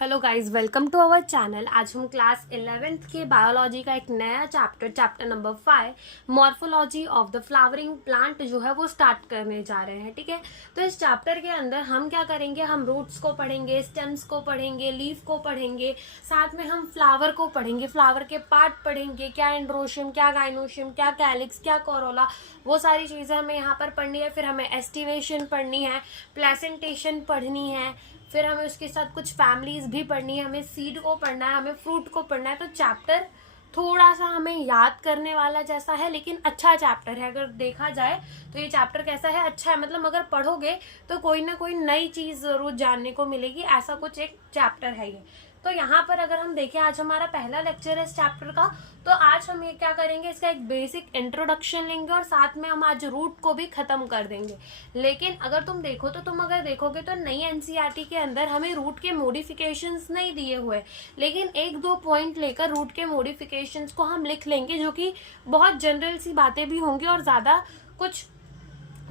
Hello guys, welcome to our channel. आज हम class 11th के बायोलॉजी का एक नया chapter number 5 morphology of the flowering plant जो है वो स्टार्ट करने जा रहे हैं। ठीक है, तो इस चैप्टर के अंदर हम क्या करेंगे, हम रूट्स को पढ़ेंगे, स्टेम्स को पढ़ेंगे, लीफ को पढ़ेंगे, साथ में हम फ्लावर को पढ़ेंगे, फ्लावर के पार्ट पढ़ेंगे, क्या एंड्रोशियम, क्या गाइनोशियम, क्या कैलिक्स, क्या कोरोला, वो सारी चीजें हमें यहाँ पर पढ़नी है। फिर हमें एस्टिवेशन पढ़नी है, प्लेसेंटेशन पढ़नी है, फिर हमें उसके साथ कुछ फैमिलीज भी पढ़नी है, हमें सीड को पढ़ना है, हमें फ्रूट को पढ़ना है। तो चैप्टर थोड़ा सा हमें याद करने वाला जैसा है, लेकिन अच्छा चैप्टर है। अगर देखा जाए तो ये चैप्टर कैसा है, अच्छा है। मतलब अगर पढ़ोगे तो कोई ना कोई नई चीज जरूर जानने को मिलेगी, ऐसा कुछ एक चैप्टर है ये। तो यहाँ पर अगर हम देखें, आज हमारा पहला लेक्चर है इस चैप्टर का। तो आज हम ये क्या करेंगे, इसका एक बेसिक इंट्रोडक्शन लेंगे और साथ में हम आज रूट को भी खत्म कर देंगे। लेकिन अगर तुम देखो तो तुम अगर देखोगे तो नई एनसीईआरटी के अंदर हमें रूट के मॉडिफिकेशंस नहीं दिए हुए, लेकिन एक दो पॉइंट लेकर रूट के मॉडिफिकेशंस को हम लिख लेंगे, जो कि बहुत जनरल सी बातें भी होंगी और ज्यादा कुछ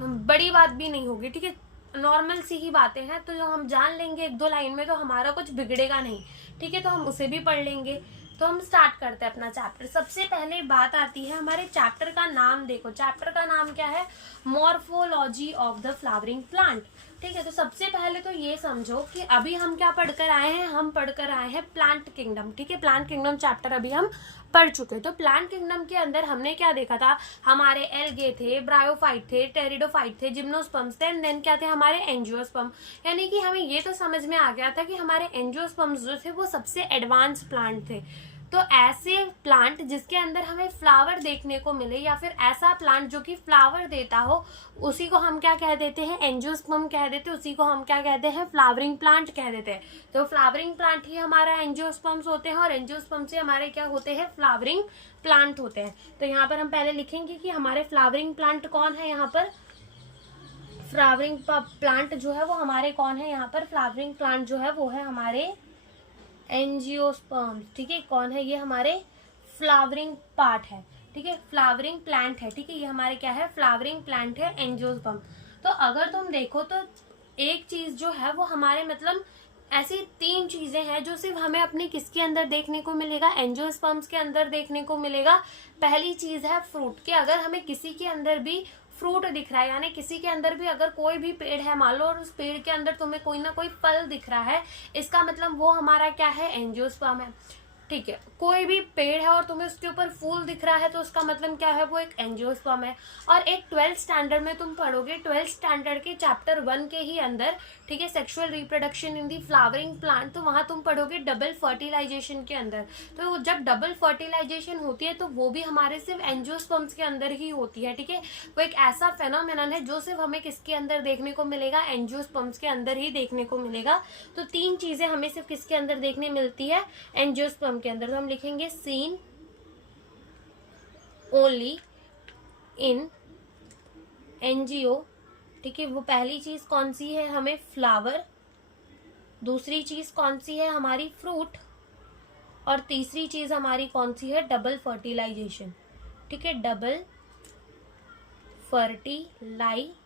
बड़ी बात भी नहीं होगी। ठीक है, नॉर्मल सी ही बातें हैं, तो जो हम जान लेंगे एक दो लाइन में तो हमारा कुछ बिगड़ेगा नहीं। ठीक है, तो हम उसे भी पढ़ लेंगे। तो हम स्टार्ट करते हैं अपना चैप्टर। सबसे पहले बात आती है हमारे चैप्टर का नाम। देखो चैप्टर का नाम क्या है, morphology of the flowering plant. ठीक है, तो सबसे पहले तो ये समझो कि अभी हम क्या पढ़कर आए हैं, हम पढ़कर आए हैं प्लांट किंगडम। ठीक है, प्लांट किंगडम चैप्टर अभी हम पढ़ चुके हैं। तो प्लांट किंगडम के अंदर हमने क्या देखा था, हमारे एल्गे थे, ब्रायोफाइट थे, टेरिडोफाइट थे, जिम्नोस्पर्म्स थे, एंड देन क्या थे हमारे एंजियोस्पर्म। यानी कि हमें ये तो समझ में आ गया था कि हमारे एंजियोस्पर्म्स जो थे वो सबसे एडवांस प्लांट थे। तो ऐसे प्लांट जिसके अंदर हमें फ्लावर देखने को मिले, या फिर ऐसा प्लांट जो कि फ्लावर देता हो, उसी को हम क्या कह देते हैं, एंजियोस्पर्म कह देते हैं। उसी को हम क्या कहते हैं, फ्लावरिंग प्लांट कह देते हैं। तो फ्लावरिंग प्लांट ही हमारा एंजियोस्पर्म्स होते हैं और एंजियोस्पर्म से हमारे क्या होते हैं, फ्लावरिंग प्लांट होते हैं। तो यहाँ पर हम पहले लिखेंगे कि हमारे फ्लावरिंग प्लांट कौन है। यहाँ पर फ्लावरिंग प्लांट जो है वो हमारे कौन है, यहाँ पर फ्लावरिंग प्लांट जो है वो है हमारे एंजियोस्पर्म्स। ठीक है, कौन है, ये हमारे फ्लावरिंग पार्ट है। ठीक है, फ्लावरिंग प्लांट है। ठीक है, ये हमारे क्या है, फ्लावरिंग प्लांट है, एंजियोस्पर्म। तो अगर तुम देखो तो एक चीज जो है वो हमारे मतलब ऐसी तीन चीजें हैं जो सिर्फ हमें अपने किसके अंदर देखने को मिलेगा, एंजियोस्पर्म्स के अंदर देखने को मिलेगा। पहली चीज है फ्रूट के। अगर हमें किसी के अंदर भी फ्रूट दिख रहा है, यानी किसी के अंदर भी अगर कोई भी पेड़ है मान लो, और उस पेड़ के अंदर तुम्हें कोई ना कोई फल दिख रहा है, इसका मतलब वो हमारा क्या है, एंजियोस्पर्म है। ठीक है, कोई भी पेड़ है और तुम्हें उसके ऊपर फूल दिख रहा है तो उसका मतलब क्या है, वो एक एंजियोस्पर्म है। और एक 12th स्टैंडर्ड में तुम पढ़ोगे, 12th स्टैंडर्ड के चैप्टर 1 के ही अंदर, ठीक है, sexual reproduction in the flowering plant, तो वहां तुम पढ़ोगे डबल फर्टिलाइजेशन के अंदर। तो जब डबल फर्टिलाइजेशन होती है तो वो भी हमारे सिर्फ एंजियोस्पर्म्स के अंदर ही होती है। ठीक है, वो एक ऐसा फेनोमेनन है जो सिर्फ हमें किसके अंदर देखने को मिलेगा, एंजियोस्पर्म्स के अंदर ही देखने को मिलेगा। तो तीन चीजें हमें सिर्फ किसके अंदर देखने मिलती है, एंजियोस्पर्म के अंदर। तो हम लिखेंगे सीन ओनली इन एंजियो। ठीक है, वो पहली चीज कौन सी है, हमें फ्लावर। दूसरी चीज कौन सी है, हमारी फ्रूट। और तीसरी चीज हमारी कौन सी है, डबल फर्टिलाइजेशन। ठीक है, डबल फर्टिलाइजेशन।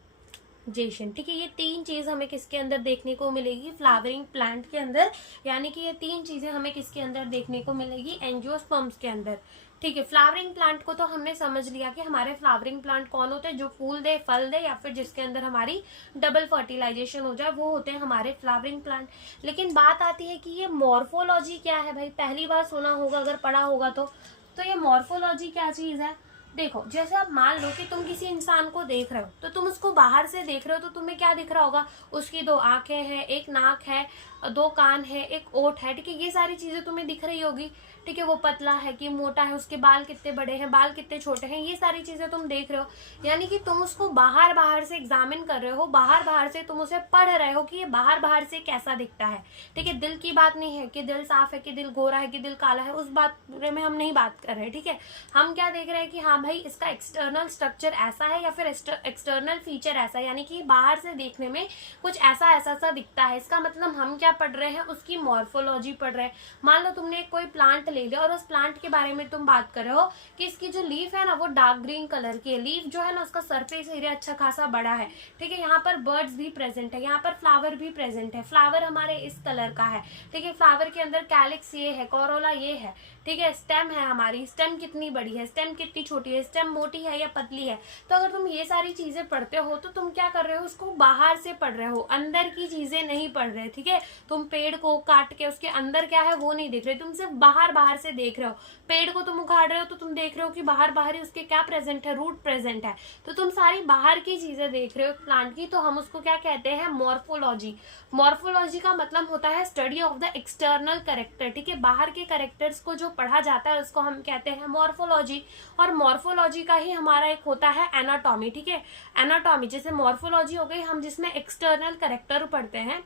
ठीक है, ये तीन चीज हमें किसके अंदर देखने को मिलेगी, फ्लावरिंग प्लांट के अंदर। यानी कि ये तीन चीजें हमें किसके अंदर देखने को मिलेगी, एंजियोस्पर्म्स के अंदर। ठीक है, फ्लावरिंग प्लांट को तो हमने समझ लिया कि हमारे फ्लावरिंग प्लांट कौन होते हैं, जो फूल दे, फल दे, या फिर जिसके अंदर हमारी डबल फर्टिलाइजेशन हो जाए, वो होते हैं हमारे फ्लावरिंग प्लांट। लेकिन बात आती है कि ये मॉर्फोलॉजी क्या है। भाई पहली बार सुना होगा अगर पढ़ा होगा तो ये मॉर्फोलॉजी क्या चीज है। देखो, जैसे आप मान लो कि तुम किसी इंसान को देख रहे हो, तो तुम उसको बाहर से देख रहे हो, तो तुम्हें क्या दिख रहा होगा, उसकी दो आंखें हैं, एक नाक है, दो कान है, एक ओठ है। ठीक है, ये सारी चीजें तुम्हें दिख रही होगी। ठीक है, वो पतला है कि मोटा है, उसके बाल कितने बड़े हैं, बाल कितने छोटे हैं, ये सारी चीजें तुम देख रहे हो। यानी कि तुम उसको बाहर से एग्जामिन कर रहे हो, बाहर से तुम उसे पढ़ रहे हो कि ये बाहर से कैसा दिखता है। ठीक है, दिल की बात नहीं है कि दिल साफ है, कि दिल गोरा है, कि दिल काला है, उस बात में हम नहीं बात कर रहे। ठीक है, हम क्या देख रहे हैं कि हाँ भाई इसका एक्सटर्नल स्ट्रक्चर ऐसा है या फिर एक्सटर्नल फीचर ऐसा है, यानी कि बाहर से देखने में कुछ ऐसा ऐसा सा दिखता है, इसका मतलब हम क्या पढ़ रहे हैं, उसकी मॉर्फोलॉजी पढ़ रहे हैं। मान लो तुमने कोई प्लांट ले लिया और उस प्लांट के बारे में तुम बात कर रहे हो कि इसकी जो लीफ है ना वो डार्क ग्रीन कलर की है, लीफ जो है ना उसका सरफेस एरिया अच्छा खासा बड़ा है, ठीक है, यहाँ पर बर्ड्स भी प्रेजेंट है, यहाँ पर फ्लावर भी प्रेजेंट है, फ्लावर हमारे इस कलर का है, ठीक है, फ्लावर के अंदर कैलिक्स ये है, कोरोला ये है, ठीक है, स्टेम है, हमारी स्टेम कितनी बड़ी है, स्टेम कितनी छोटी है, स्टेम मोटी है या पतली है। तो अगर तुम ये सारी चीजें पढ़ते हो तो तुम क्या कर रहे हो, उसको बाहर से पढ़ रहे हो, अंदर की चीजें नहीं पढ़ रहे, ठीक है। तुम पेड़ को काट के उसके अंदर क्या है वो नहीं देख रहे, तुम सिर्फ बाहर बाहर से देख रहे हो। पेड़ को तुम उखाड़ रहे हो तो तुम देख रहे हो कि बाहर बाहर ही उसके क्या प्रेजेंट है, रूट प्रेजेंट है, तो तुम सारी बाहर की चीजें देख रहे हो प्लांट की, तो हम उसको क्या कहते हैं, मॉर्फोलॉजी। मॉर्फोलॉजी का मतलब होता है study of the external character, ठीक है, बाहर के कैरेक्टर्स को जो पढ़ा जाता है उसको हम कहते हैं मॉर्फोलॉजी। और मॉर्फोलॉजी का ही हमारा एक होता है एनाटॉमी, ठीक है, एनाटॉमी जैसे मॉर्फोलॉजी हो गई हम जिसमें एक्सटर्नल कैरेक्टर पढ़ते हैं,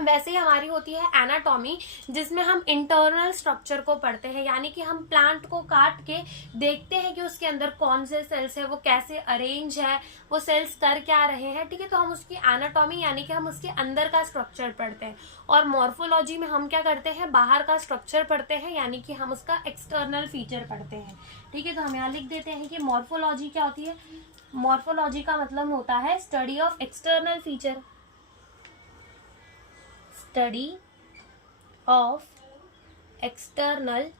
वैसे ही हमारी होती है एनाटॉमी जिसमें हम इंटरनल स्ट्रक्चर को पढ़ते हैं, यानी कि हम प्लांट को काट के देखते हैं कि उसके अंदर कौन से सेल्स है, वो कैसे अरेंज है, वो सेल्स कर क्या रहे हैं, ठीक है, तो हम उसकी एनाटॉमी यानी कि हम उसके अंदर का स्ट्रक्चर पढ़ते हैं। और मॉर्फोलॉजी में हम क्या करते हैं, बाहर का स्ट्रक्चर पढ़ते हैं, यानी कि हम उसका एक्सटर्नल फीचर पढ़ते हैं, ठीक है। तो हम यहाँ लिख देते हैं कि मॉर्फोलॉजी क्या होती है, मॉर्फोलॉजी का मतलब होता है study of external feature, study of external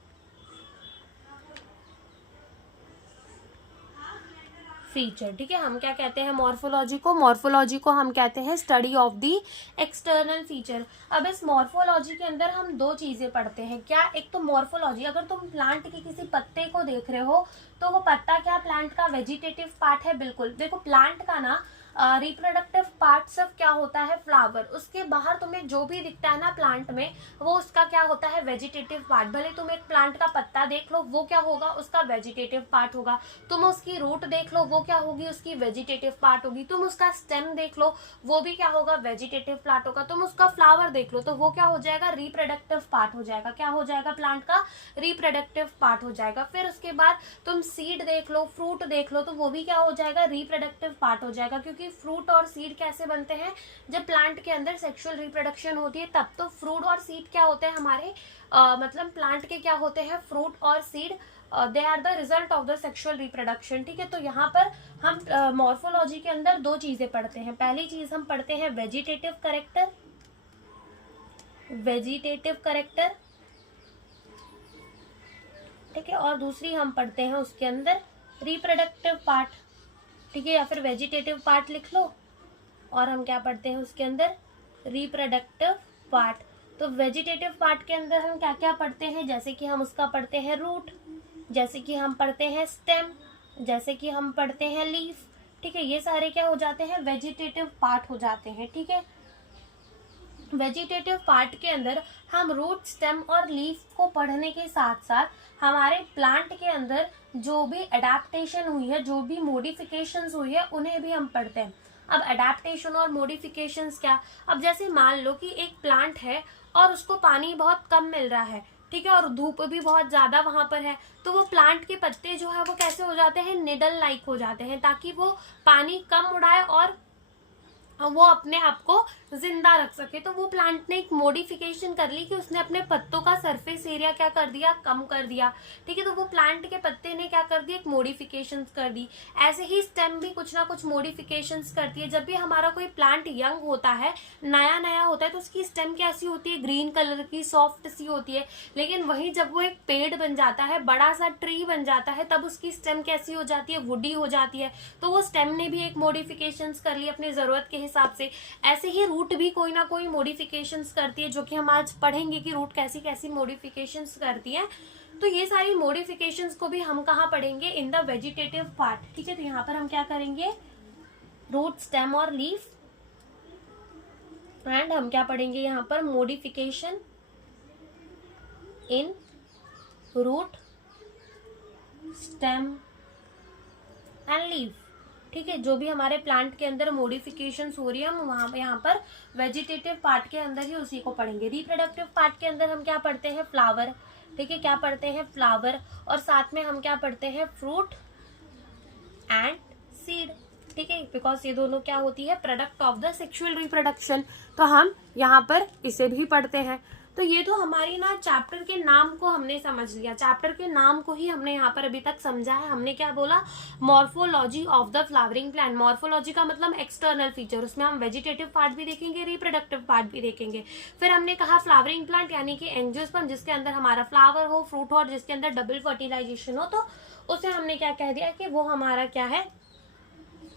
feature, ठीक है। हम क्या कहते हैं मॉर्फोलॉजी को, मॉर्फोलॉजी को हम कहते हैं study of the external feature. अब इस मॉर्फोलॉजी के अंदर हम दो चीजें पढ़ते हैं, क्या, एक तो मॉर्फोलॉजी, अगर तुम प्लांट के किसी पत्ते को देख रहे हो तो वो पत्ता क्या प्लांट का वेजिटेटिव पार्ट है, बिल्कुल। देखो प्लांट का ना रिप्रोडक्टिव पार्ट सिर्फ क्या होता है, फ्लावर, उसके बाहर तुम्हें जो भी दिखता है ना प्लांट में वो उसका क्या होता है, वेजिटेटिव पार्ट। भले तुम एक प्लांट का पत्ता देख लो वो क्या होगा, उसका वेजिटेटिव पार्ट होगा। तुम उसकी रूट देख लो वो क्या होगी, उसकी वेजिटेटिव पार्ट होगी। तुम उसका स्टेम देख लो वो भी क्या होगा, वेजिटेटिव पार्ट होगा। तुम उसका फ्लावर देख लो तो वो क्या हो जाएगा, रिप्रोडक्टिव पार्ट हो जाएगा। क्या हो जाएगा, प्लांट का रिप्रोडक्टिव पार्ट हो जाएगा। फिर उसके बाद तुम सीड देख लो, फ्रूट देख लो तो वो भी क्या हो जाएगा, रिप्रोडक्टिव पार्ट हो जाएगा, क्योंकि फ्रूट और सीड कैसे बनते हैं, जब प्लांट के अंदर सेक्सुअल रिप्रोडक्शन होती है तब। तो फ्रूट और सीड क्या होते हैं हमारे, मतलब प्लांट के क्या होते हैं, फ्रूट और seed, they are the result of the sexual reproduction, ठीक है। तो यहाँ पर हम मॉर्फोलॉजी के अंदर दो चीजें पढ़ते हैं। पहली चीज हम पढ़ते हैं वेजिटेटिव कैरेक्टर, वेजिटेटिव कैरेक्टर, ठीक है, और दूसरी हम पढ़ते हैं उसके अंदर रिप्रोडक्टिव पार्ट, ठीक है, या फिर वेजिटेटिव पार्ट लिख लो। और हम क्या पढ़ते हैं उसके अंदर, रिप्रोडक्टिव पार्ट। तो वेजिटेटिव पार्ट के अंदर हम क्या क्या पढ़ते हैं, जैसे कि हम उसका पढ़ते हैं रूट, जैसे कि हम पढ़ते हैं स्टेम, जैसे कि हम पढ़ते हैं लीफ, ठीक है, ये सारे क्या हो जाते हैं, वेजिटेटिव पार्ट हो जाते हैं, ठीक है। वेजिटेटिव पार्ट के अंदर हम रूट, स्टेम और लीफ को पढ़ने के साथ साथ हमारे प्लांट के अंदर जो भी अडेप्टेशन हुई है, जो भी मॉडिफिकेशंस हुई है, उन्हें भी हम पढ़ते हैं। अब अडेप्टेशन और मॉडिफिकेशंस क्या, अब जैसे मान लो कि एक प्लांट है और उसको पानी बहुत कम मिल रहा है, ठीक है, और धूप भी बहुत ज्यादा वहां पर है, तो वो प्लांट के पत्ते जो है वो कैसे हो जाते हैं, निडल लाइक हो जाते हैं, ताकि वो पानी कम उड़ाए और वो अपने आप को जिंदा रख सके। तो वो प्लांट ने एक मॉडिफिकेशन कर ली कि उसने अपने पत्तों का सरफेस एरिया क्या कर दिया, कम कर दिया, ठीक है। तो वो प्लांट के पत्ते ने क्या कर दिया, एक मॉडिफिकेशन कर दी। ऐसे ही स्टेम भी कुछ ना कुछ मॉडिफिकेशन करती है। जब भी हमारा कोई प्लांट यंग होता है, नया नया होता है, तो उसकी स्टेम कैसी होती है, ग्रीन कलर की, सॉफ्ट सी होती है। लेकिन वही जब वो एक पेड़ बन जाता है, बड़ा सा ट्री बन जाता है, तब उसकी स्टेम कैसी हो जाती है, वुडी हो जाती है। तो वो स्टेम ने भी एक मॉडिफिकेशन कर ली अपनी जरूरत के हिसाब से। ऐसे ही रूट भी कोई ना कोई मॉडिफिकेशंस करती है, जो कि हम आज पढ़ेंगे कि रूट कैसी कैसी मॉडिफिकेशंस करती है। तो ये सारी मॉडिफिकेशंस को भी हम कहाँ पढ़ेंगे, इन द वेजिटेटिव पार्ट, ठीक है। तो यहाँ पर हम क्या करेंगे, रूट, स्टेम और लीफ, एंड हम क्या पढ़ेंगे यहाँ पर, modification in root, stem and leaf, ठीक है। जो भी हमारे प्लांट के अंदर मॉडिफिकेशंस हो रही है, हम वहां यहाँ पर वेजिटेटिव पार्ट के अंदर ही उसी को पढ़ेंगे। रिप्रोडक्टिव पार्ट के अंदर हम क्या पढ़ते हैं, फ्लावर, ठीक है, क्या पढ़ते हैं, फ्लावर, और साथ में हम क्या पढ़ते हैं, फ्रूट एंड सीड, ठीक है, बिकॉज ये दोनों क्या होती है, product of the sexual reproduction. तो हम यहाँ पर इसे भी पढ़ते हैं। तो ये तो हमारी ना चैप्टर के नाम को हमने समझ लिया, चैप्टर के नाम को ही हमने यहाँ पर अभी तक समझा है। हमने क्या बोला, morphology of the flowering plant. Morphology का मतलब एक्सटर्नल फीचर, उसमें हम वेजिटेटिव पार्ट भी देखेंगे, रिप्रोडक्टिव पार्ट भी देखेंगे। फिर हमने कहा फ्लावरिंग प्लांट यानी कि एंजियोस्पर्म, जिसके अंदर हमारा फ्लावर हो, फ्रूट हो और जिसके अंदर डबल फर्टिलाइजेशन हो, तो उसे हमने क्या कह दिया कि वो हमारा क्या है,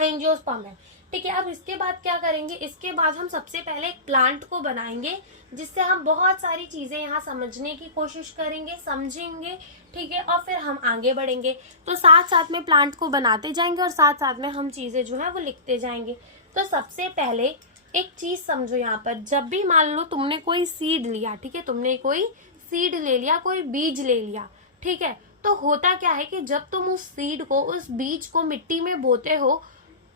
एंजियोस्पर्म है, ठीक है। अब इसके बाद क्या करेंगे, इसके बाद हम सबसे पहले एक प्लांट को बनाएंगे, जिससे हम बहुत सारी चीजें यहाँ समझने की कोशिश करेंगे, समझेंगे, ठीक है, और फिर हम आगे बढ़ेंगे। तो साथ साथ में प्लांट को बनाते जाएंगे और साथ साथ में हम चीजें जो है वो लिखते जाएंगे। तो सबसे पहले एक चीज समझो यहाँ पर, जब भी मान लो तुमने कोई सीड लिया, ठीक है, तुमने कोई सीड ले लिया, कोई बीज ले लिया, ठीक है, तो होता क्या है कि जब तुम उस सीड को, उस बीज को मिट्टी में बोते हो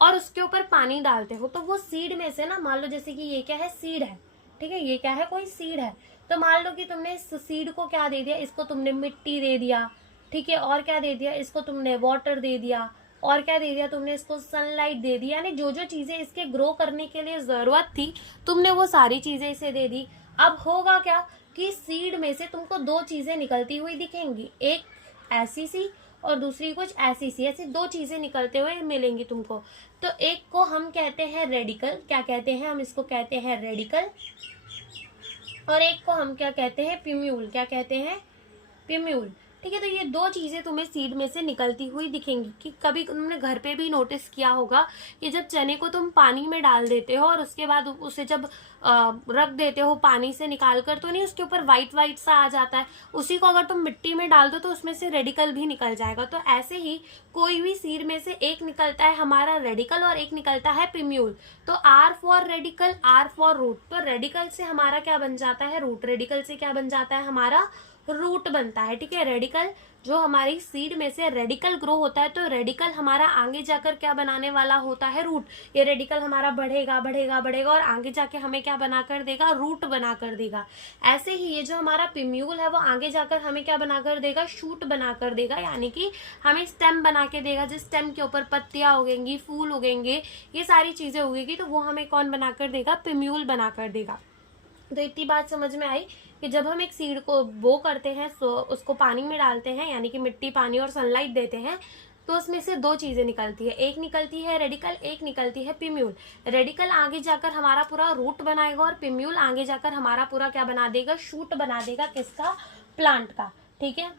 और उसके ऊपर पानी डालते हो, तो वो सीड में से ना, मान लो जैसे कि ये क्या है, सीड है, ठीक है, ये क्या है, कोई सीड है। तो मान लो कि तुमने इस सीड को क्या दे दिया, इसको तुमने मिट्टी दे दिया, ठीक है, और क्या दे दिया, इसको तुमने वाटर दे दिया, और क्या दे दिया तुमने, इसको सनलाइट दे दी, यानी जो जो चीजें इसके ग्रो करने के लिए जरूरत थी तुमने वो सारी चीजें इसे दे दी। अब होगा क्या कि सीड में से तुमको दो चीजें निकलती हुई दिखेंगी, एक ऐसी सी और दूसरी कुछ ऐसी सी, ऐसी दो चीजें निकलते हुए मिलेंगी तुमको। तो एक को हम कहते हैं रेडिकल, क्या कहते हैं हम इसको, कहते हैं रेडिकल, और एक को हम क्या कहते हैं, पिम्यूल, क्या कहते हैं, पिम्यूल, ठीक है। तो ये दो चीजें तुम्हें सीड में से निकलती हुई दिखेंगी। कि कभी तुमने घर पे भी नोटिस किया होगा कि जब चने को तुम पानी में डाल देते हो और उसके बाद उसे जब रख देते हो पानी से निकाल कर, तो नहीं उसके ऊपर व्हाइट व्हाइट सा आ जाता है, उसी को अगर तुम मिट्टी में डाल दो तो उसमें से रेडिकल भी निकल जाएगा। तो ऐसे ही कोई भी सीड में से एक निकलता है हमारा रेडिकल और एक निकलता है पिम्यूल। तो R for radicle, R for root. तो रेडिकल से हमारा क्या बन जाता है, रूट। रेडिकल से क्या बन जाता है, हमारा रूट बनता है, ठीक है। रेडिकल जो हमारी सीड में से रेडिकल ग्रो होता है, तो रेडिकल हमारा आगे जाकर क्या बनाने वाला होता है, रूट। ये रेडिकल हमारा बढ़ेगा बढ़ेगा बढ़ेगा और आगे जाके हमें क्या बना कर देगा, रूट बना कर देगा। ऐसे ही ये जो हमारा पिम्यूल है वो आगे जाकर हमें क्या बना कर देगा, शूट बना कर देगा, यानी कि हमें स्टेम बना के देगा, जिस स्टेम के ऊपर पत्तियां उगेंगी, फूल उगेंगे, ये सारी चीजें उगेगी, तो वो हमें कौन बना कर देगा, पिम्यूल बना कर देगा। तो इतनी बात समझ में आई कि जब हम एक सीड को बो करते हैं, उसको पानी में डालते हैं, यानी कि मिट्टी, पानी और सनलाइट देते हैं, तो उसमें से दो चीजें निकलती है, एक निकलती है रेडिकल, एक निकलती है पिम्यूल। रेडिकल आगे जाकर हमारा पूरा रूट बनाएगा और पिम्यूल आगे जाकर हमारा पूरा क्या बना देगा, शूट बना देगा, किसका, प्लांट का, ठीक है।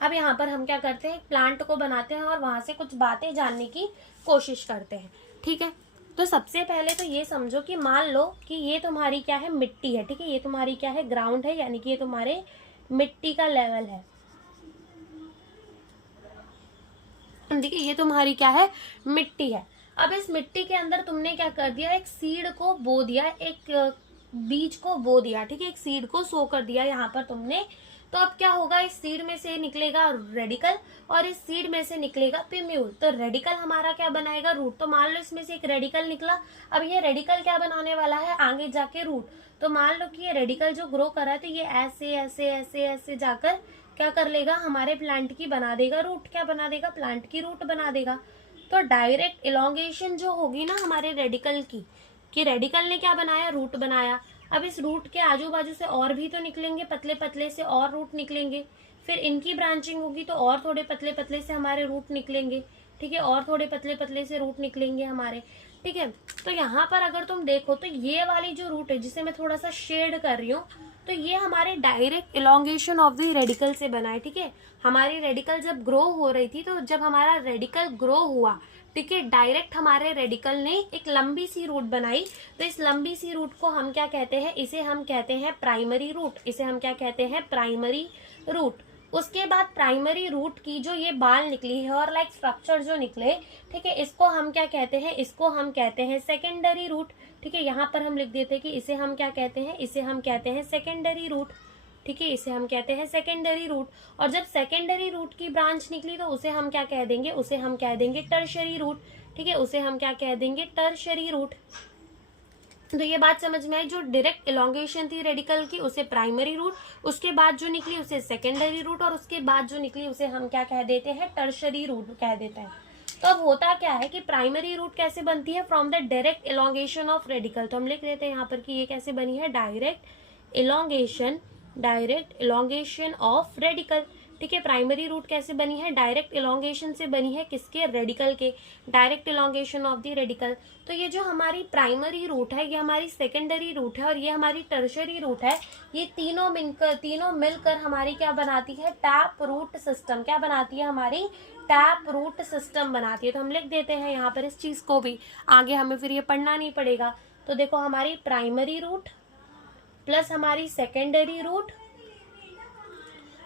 अब यहाँ पर हम क्या करते हैं, प्लांट को बनाते हैं और वहां से कुछ बातें जानने की कोशिश करते हैं, ठीक है। तो सबसे पहले तो ये समझो कि मान लो कि ये तुम्हारी क्या है, मिट्टी है, ठीक है, ये तुम्हारी क्या है, ग्राउंड है, यानी कि ये तुम्हारे मिट्टी का लेवल है, ठीक है, ये तुम्हारी क्या है, मिट्टी है। अब इस मिट्टी के अंदर तुमने क्या कर दिया, एक सीड को बो दिया, एक बीज को बो दिया, ठीक है, एक सीड को सो कर दिया यहाँ पर तुमने। तो अब क्या होगा, इस सीड में से निकलेगा रेडिकल और इस सीड में से निकलेगा पिम्यूल। तो रेडिकल हमारा क्या बनाएगा, रूट। तो मान लो इसमें से एक रेडिकल निकला, अब ये रेडिकल क्या बनाने वाला है, आगे जाके रूट। तो मान लो कि ये रेडिकल जो ग्रो कर रहा है, तो ये ऐसे ऐसे ऐसे ऐसे जाकर क्या कर लेगा, हमारे प्लांट की बना देगा रूट। क्या बना देगा, प्लांट की रूट बना देगा। तो डायरेक्ट इलोंगेशन जो होगी ना हमारे रेडिकल की, कि रेडिकल ने क्या बनाया, रूट बनाया। अब इस रूट के आजू बाजू से और भी तो निकलेंगे, पतले पतले से और रूट निकलेंगे, फिर इनकी ब्रांचिंग होगी तो और थोड़े पतले पतले से हमारे रूट निकलेंगे, ठीक है, और थोड़े पतले पतले से रूट निकलेंगे हमारे, ठीक है। तो यहाँ पर अगर तुम देखो तो ये वाली जो रूट है, जिसे मैं थोड़ा सा शेड कर रही हूँ, तो ये हमारे direct elongation of the radical से बना है, ठीक है। हमारी रेडिकल जब ग्रो हो रही थी, तो जब हमारा रेडिकल ग्रो हुआ, ठीक है, डायरेक्ट हमारे रेडिकल ने एक लंबी सी रूट बनाई। तो इस लंबी सी रूट को हम क्या कहते हैं, इसे हम कहते हैं प्राइमरी रूट। इसे हम क्या कहते हैं, प्राइमरी रूट। उसके बाद प्राइमरी रूट की जो ये बाल निकली है और लाइक स्ट्रक्चर जो निकले, ठीक है, इसको हम क्या कहते हैं, इसको हम कहते हैं सेकेंडरी रूट, ठीक है। यहाँ पर हम लिख देते हैं कि इसे हम क्या कहते हैं, इसे हम कहते हैं सेकेंडरी रूट, ठीक है, इसे हम कहते हैं सेकेंडरी रूट। और जब सेकेंडरी रूट की ब्रांच निकली तो उसे हम क्या कह देंगे, उसे हम कह देंगे टर्शरी रूट, ठीक है, उसे हम क्या कह देंगे, टर्शरी रूट। तो ये बात समझ में आई, जो डायरेक्ट इलोंगेशन थी रेडिकल की उसे प्राइमरी रूट, उसके बाद जो निकली उसे सेकेंडरी रूट, और उसके बाद जो निकली उसे हम क्या कह देते हैं, टर्शरी रूट कह देते हैं। तो अब होता क्या है कि प्राइमरी रूट कैसे बनती है, from the direct elongation of radical. तो हम लिख देते हैं यहाँ पर कि ये कैसे बनी है, डायरेक्ट इलोंगेशन ऑफ रेडिकल। ठीक है, प्राइमरी रूट कैसे बनी है, डायरेक्ट इलोंगेशन से बनी है, किसके, रेडिकल के, direct elongation of the radical. तो ये जो हमारी प्राइमरी रूट है, ये हमारी सेकेंडरी रूट है, और ये हमारी टर्शरी रूट है, ये तीनों मिलकर हमारी क्या बनाती है, टैप रूट सिस्टम। क्या बनाती है, हमारी टैप रूट सिस्टम बनाती है। तो हम लिख देते हैं यहाँ पर इस चीज को भी, आगे हमें फिर ये पढ़ना नहीं पड़ेगा। तो देखो, हमारी प्राइमरी रूट प्लस हमारी सेकेंडरी रूट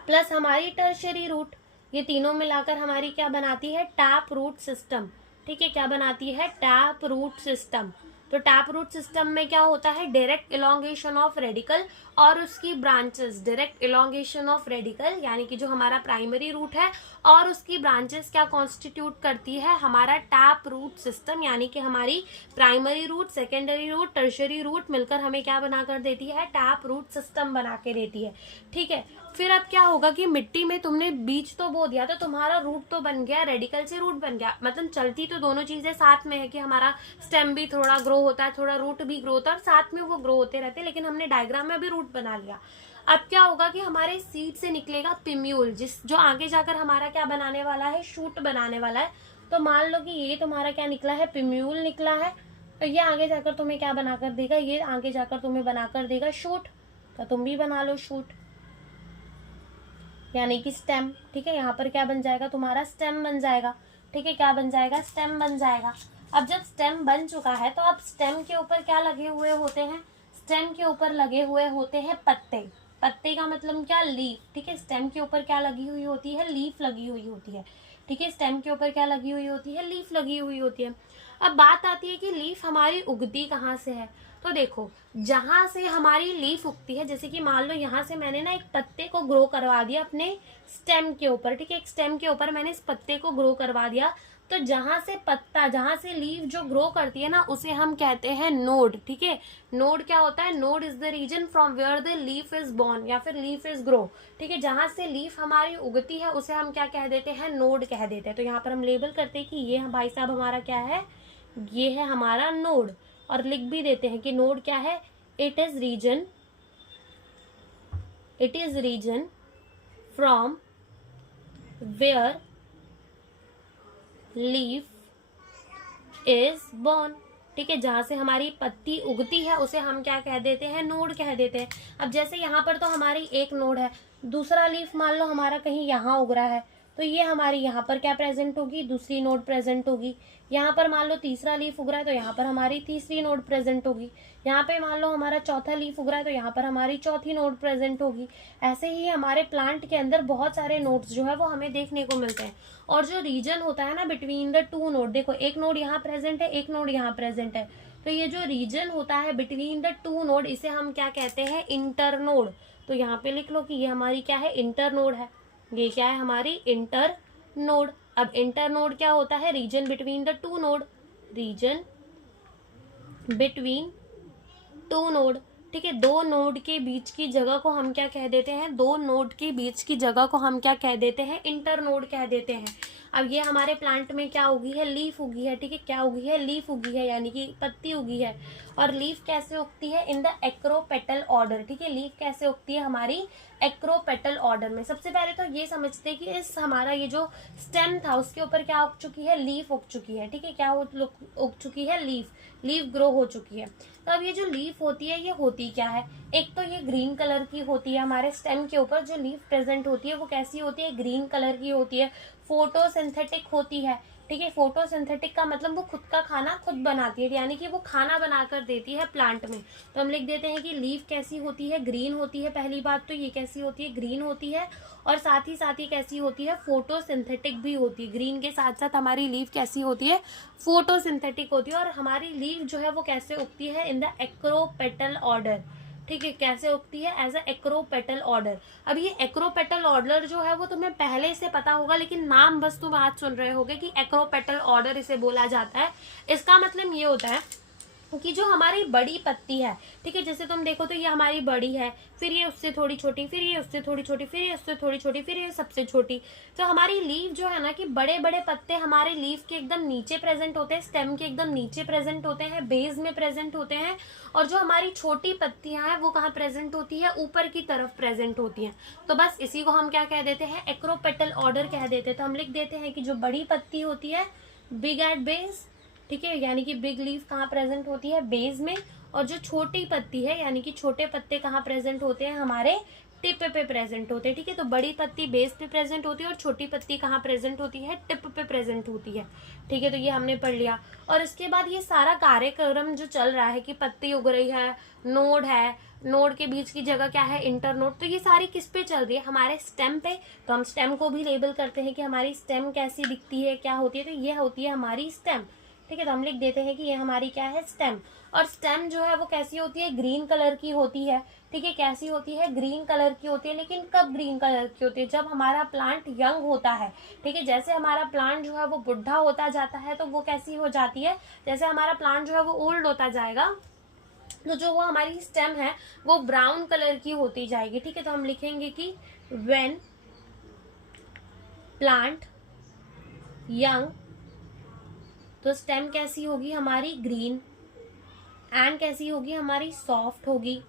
प्लस हमारी टर्शरी रूट, ये तीनों मिलाकर हमारी क्या बनाती है, टैप रूट सिस्टम। ठीक है, क्या बनाती है, टैप रूट सिस्टम। तो टैप रूट सिस्टम में क्या होता है, डायरेक्ट इलोंगेशन ऑफ रेडिकल और उसकी branches, direct elongation of radical यानी कि जो हमारा प्राइमरी रूट है और उसकी ब्रांचेस क्या कॉन्स्टिट्यूट करती है, हमारा टैप रूट सिस्टम। यानी कि हमारी primary root, secondary root, tertiary root मिलकर हमें क्या बनाकर देती है, टैप रूट सिस्टम बना के देती है। ठीक है, फिर अब क्या होगा कि मिट्टी में तुमने बीज तो बो दिया, तो तुम्हारा रूट तो बन गया, रेडिकल से रूट बन गया। मतलब चलती तो दोनों चीजें साथ में है कि हमारा स्टेम भी थोड़ा ग्रो होता है, थोड़ा रूट भी ग्रो होता है, और साथ में वो ग्रो होते रहते हैं, लेकिन हमने डायग्राम में भी रूट बना लिया। अब क्या होगा कि हमारे सीड से निकलेगा पिम्यूल, जो आगे जाकर हमारा क्या बनाने वाला है, शूट बनाने वाला है। तो मान लो कि ये तुम्हारा क्या निकला है, पिम्यूल निकला है, तो ये आगे जाकर तुम्हें क्या बनाकर देगा, ये आगे जाकर तुम्हें बनाकर देगा शूट। तो तुम भी बना लो शूट, यानी कि स्टेम। ठीक है, यहाँ पर क्या बन जाएगा, तुम्हारा स्टेम बन जाएगा। ठीक है, क्या बन जाएगा, स्टेम बन जाएगा। अब जब स्टेम बन चुका है, तो अब स्टेम के ऊपर क्या लगे हुए होते हैं, स्टेम के ऊपर लगे हुए होते हैं पत्ते। पत्ते का मतलब क्या, लीफ। ठीक है, स्टेम के ऊपर क्या लगी हुई होती है, लीफ लगी हुई होती है। ठीक है, स्टेम के ऊपर क्या लगी हुई होती है, लीफ लगी हुई होती है। अब बात आती है कि लीफ हमारी उगती कहाँ से है। तो देखो, जहां से हमारी लीफ उगती है, जैसे कि मान लो यहाँ से मैंने ना एक पत्ते को ग्रो करवा दिया अपने स्टेम के ऊपर। ठीक है, एक स्टेम के ऊपर मैंने इस पत्ते को ग्रो करवा दिया, तो जहां से पत्ता, जहां से लीफ जो ग्रो करती है ना, उसे हम कहते हैं नोड। ठीक है, नोड क्या होता है, node is the region from where the leaf is born या फिर लीफ इज ग्रो। ठीक है, जहां से लीफ हमारी उगती है उसे हम क्या कह देते हैं, नोड कह देते हैं। तो यहाँ पर हम लेबल करते हैं कि ये भाई साहब हमारा क्या है, ये है हमारा नोड, और लिख भी देते हैं कि नोड क्या है, it is region from where leaf is born. ठीक है, जहां से हमारी पत्ती उगती है उसे हम क्या कह देते हैं, नोड कह देते हैं। अब जैसे यहाँ पर तो हमारी एक नोड है, दूसरा लीफ मान लो हमारा कहीं यहाँ उग रहा है, तो ये हमारी यहाँ पर क्या प्रेजेंट होगी, दूसरी नोड प्रेजेंट होगी। यहाँ पर मान लो तीसरा लीफ उग रहा है, तो यहाँ पर हमारी तीसरी नोड प्रेजेंट होगी। यहाँ पे मान लो हमारा चौथा लीफ उग रहा है, तो यहाँ पर हमारी चौथी नोड प्रेजेंट होगी। ऐसे ही हमारे प्लांट के अंदर बहुत सारे नोड्स जो है वो हमें देखने को मिलते हैं। और जो रीजन होता है ना बिटवीन द टू नोड, देखो एक नोड यहाँ प्रेजेंट है, एक नोड यहाँ प्रेजेंट है, तो ये जो रीजन होता है बिटवीन द टू नोड, इसे हम क्या कहते हैं, इंटर नोड। तो यहाँ पे लिख लो कि ये हमारी क्या है, इंटर नोड है। ये क्या है, हमारी इंटर नोड। अब इंटर नोड क्या होता है, region between the two node, region between two node. ठीक है, दो नोड के बीच की जगह को हम क्या कह देते हैं, दो नोड के बीच की जगह को हम क्या कह देते हैं, इंटर नोड कह देते हैं। अब ये हमारे प्लांट में क्या उगी है, लीफ उगी है। ठीक है, क्या उगी है, लीफ उगी है, यानी कि पत्ती उगी है। और लीफ कैसे उगती है, इन द एक्रोपेटल ऑर्डर। ठीक है, लीफ कैसे उगती है, हमारी एक्रोपेटल ऑर्डर में। सबसे पहले तो ये समझते हैं कि इस हमारा ये जो स्टेम था उसके ऊपर क्या उग चुकी है, लीफ उग चुकी है। ठीक है, क्या उग चुकी है, लीफ ग्रो हो चुकी है। तो अब ये जो लीफ होती है, ये होती क्या है, एक तो ये ग्रीन कलर की होती है। हमारे स्टेम के ऊपर जो लीफ प्रेजेंट होती है वो कैसी होती है, ग्रीन कलर की होती है, फोटोसिंथेटिक होती है। ठीक है, फोटोसिंथेटिक का मतलब वो खुद का खाना खुद बनाती है, यानी कि वो खाना बनाकर देती है प्लांट में। तो हम लिख देते हैं कि लीफ कैसी होती है, ग्रीन होती है। पहली बात तो ये कैसी होती है, ग्रीन होती है, और साथ ही कैसी होती है, फोटोसिंथेटिक भी होती है। ग्रीन के साथ साथ हमारी लीफ कैसी होती है, फोटोसिंथेटिक होती है। और हमारी लीफ जो है वो कैसे उगती है, इन द एक्रोपेटल ऑर्डर। ठीक है, कैसे उगती है, एज अ एक्रोपेटल ऑर्डर। अब ये एक्रोपेटल ऑर्डर जो है वो तुम्हें पहले से पता होगा, लेकिन नाम बस तुम आज सुन रहे होगे कि एक्रोपेटल ऑर्डर इसे बोला जाता है। इसका मतलब ये होता है कि जो हमारी बड़ी पत्ती है, ठीक है, जैसे तुम देखो तो ये हमारी बड़ी है, फिर ये उससे थोड़ी छोटी, फिर ये उससे थोड़ी छोटी, फिर ये उससे थोड़ी छोटी, फिर ये सबसे छोटी। तो हमारी लीफ जो है ना कि बड़े बड़े पत्ते हमारे लीफ के एकदम नीचे प्रेजेंट होते हैं, स्टेम के एकदम नीचे प्रेजेंट होते हैं, बेस में प्रेजेंट होते हैं। और जो हमारी छोटी पत्तियां हैं वो कहाँ प्रेजेंट होती है, ऊपर की तरफ प्रेजेंट होती हैं। तो बस इसी को हम क्या कह देते हैं, एक्रोपेटल ऑर्डर कह देते हैं। तो हम लिख देते हैं कि जो बड़ी पत्ती होती है बिग एट बेस, ठीक है, यानी कि बिग लीफ कहाँ प्रेजेंट होती है, बेस में। और जो छोटी पत्ती है यानी कि छोटे पत्ते कहाँ प्रेजेंट होते हैं, हमारे टिप पे प्रेजेंट होते हैं, ठीक है। तो बड़ी पत्ती बेस पे प्रेजेंट होती है और छोटी पत्ती कहाँ प्रेजेंट होती है, टिप पे प्रेजेंट होती है, ठीक है। तो ये हमने पढ़ लिया। और इसके बाद ये सारा कार्यक्रम जो चल रहा है कि पत्ती उग रही है, नोड है, नोड के बीच की जगह क्या है, इंटरनोड, तो ये सारी किस पे चल रही है, हमारे स्टेम पे। तो हम स्टेम को भी लेबल करते हैं कि हमारी स्टेम कैसी दिखती है, क्या होती है, तो ये होती है हमारी स्टेम, ठीक है। तो हम लिख देते हैं कि ये हमारी क्या है, स्टेम। और स्टेम जो है वो कैसी होती है, ग्रीन कलर की होती है, ठीक है। कैसी होती है, ग्रीन कलर की होती है। लेकिन कब ग्रीन कलर की होती है, जब हमारा प्लांट यंग होता है, ठीक है। जैसे हमारा प्लांट जो है वो बुढ़ा होता जाता है तो वो कैसी हो जाती है, जैसे हमारा प्लांट जो है वो ओल्ड होता जाएगा तो जो वो हमारी स्टेम है वो ब्राउन कलर की होती जाएगी, ठीक है। तो हम लिखेंगे कि व्हेन प्लांट यंग, तो स्टेम कैसी होगी हमारी, ग्रीन, एंड कैसी होगी हमारी, सॉफ्ट होगी,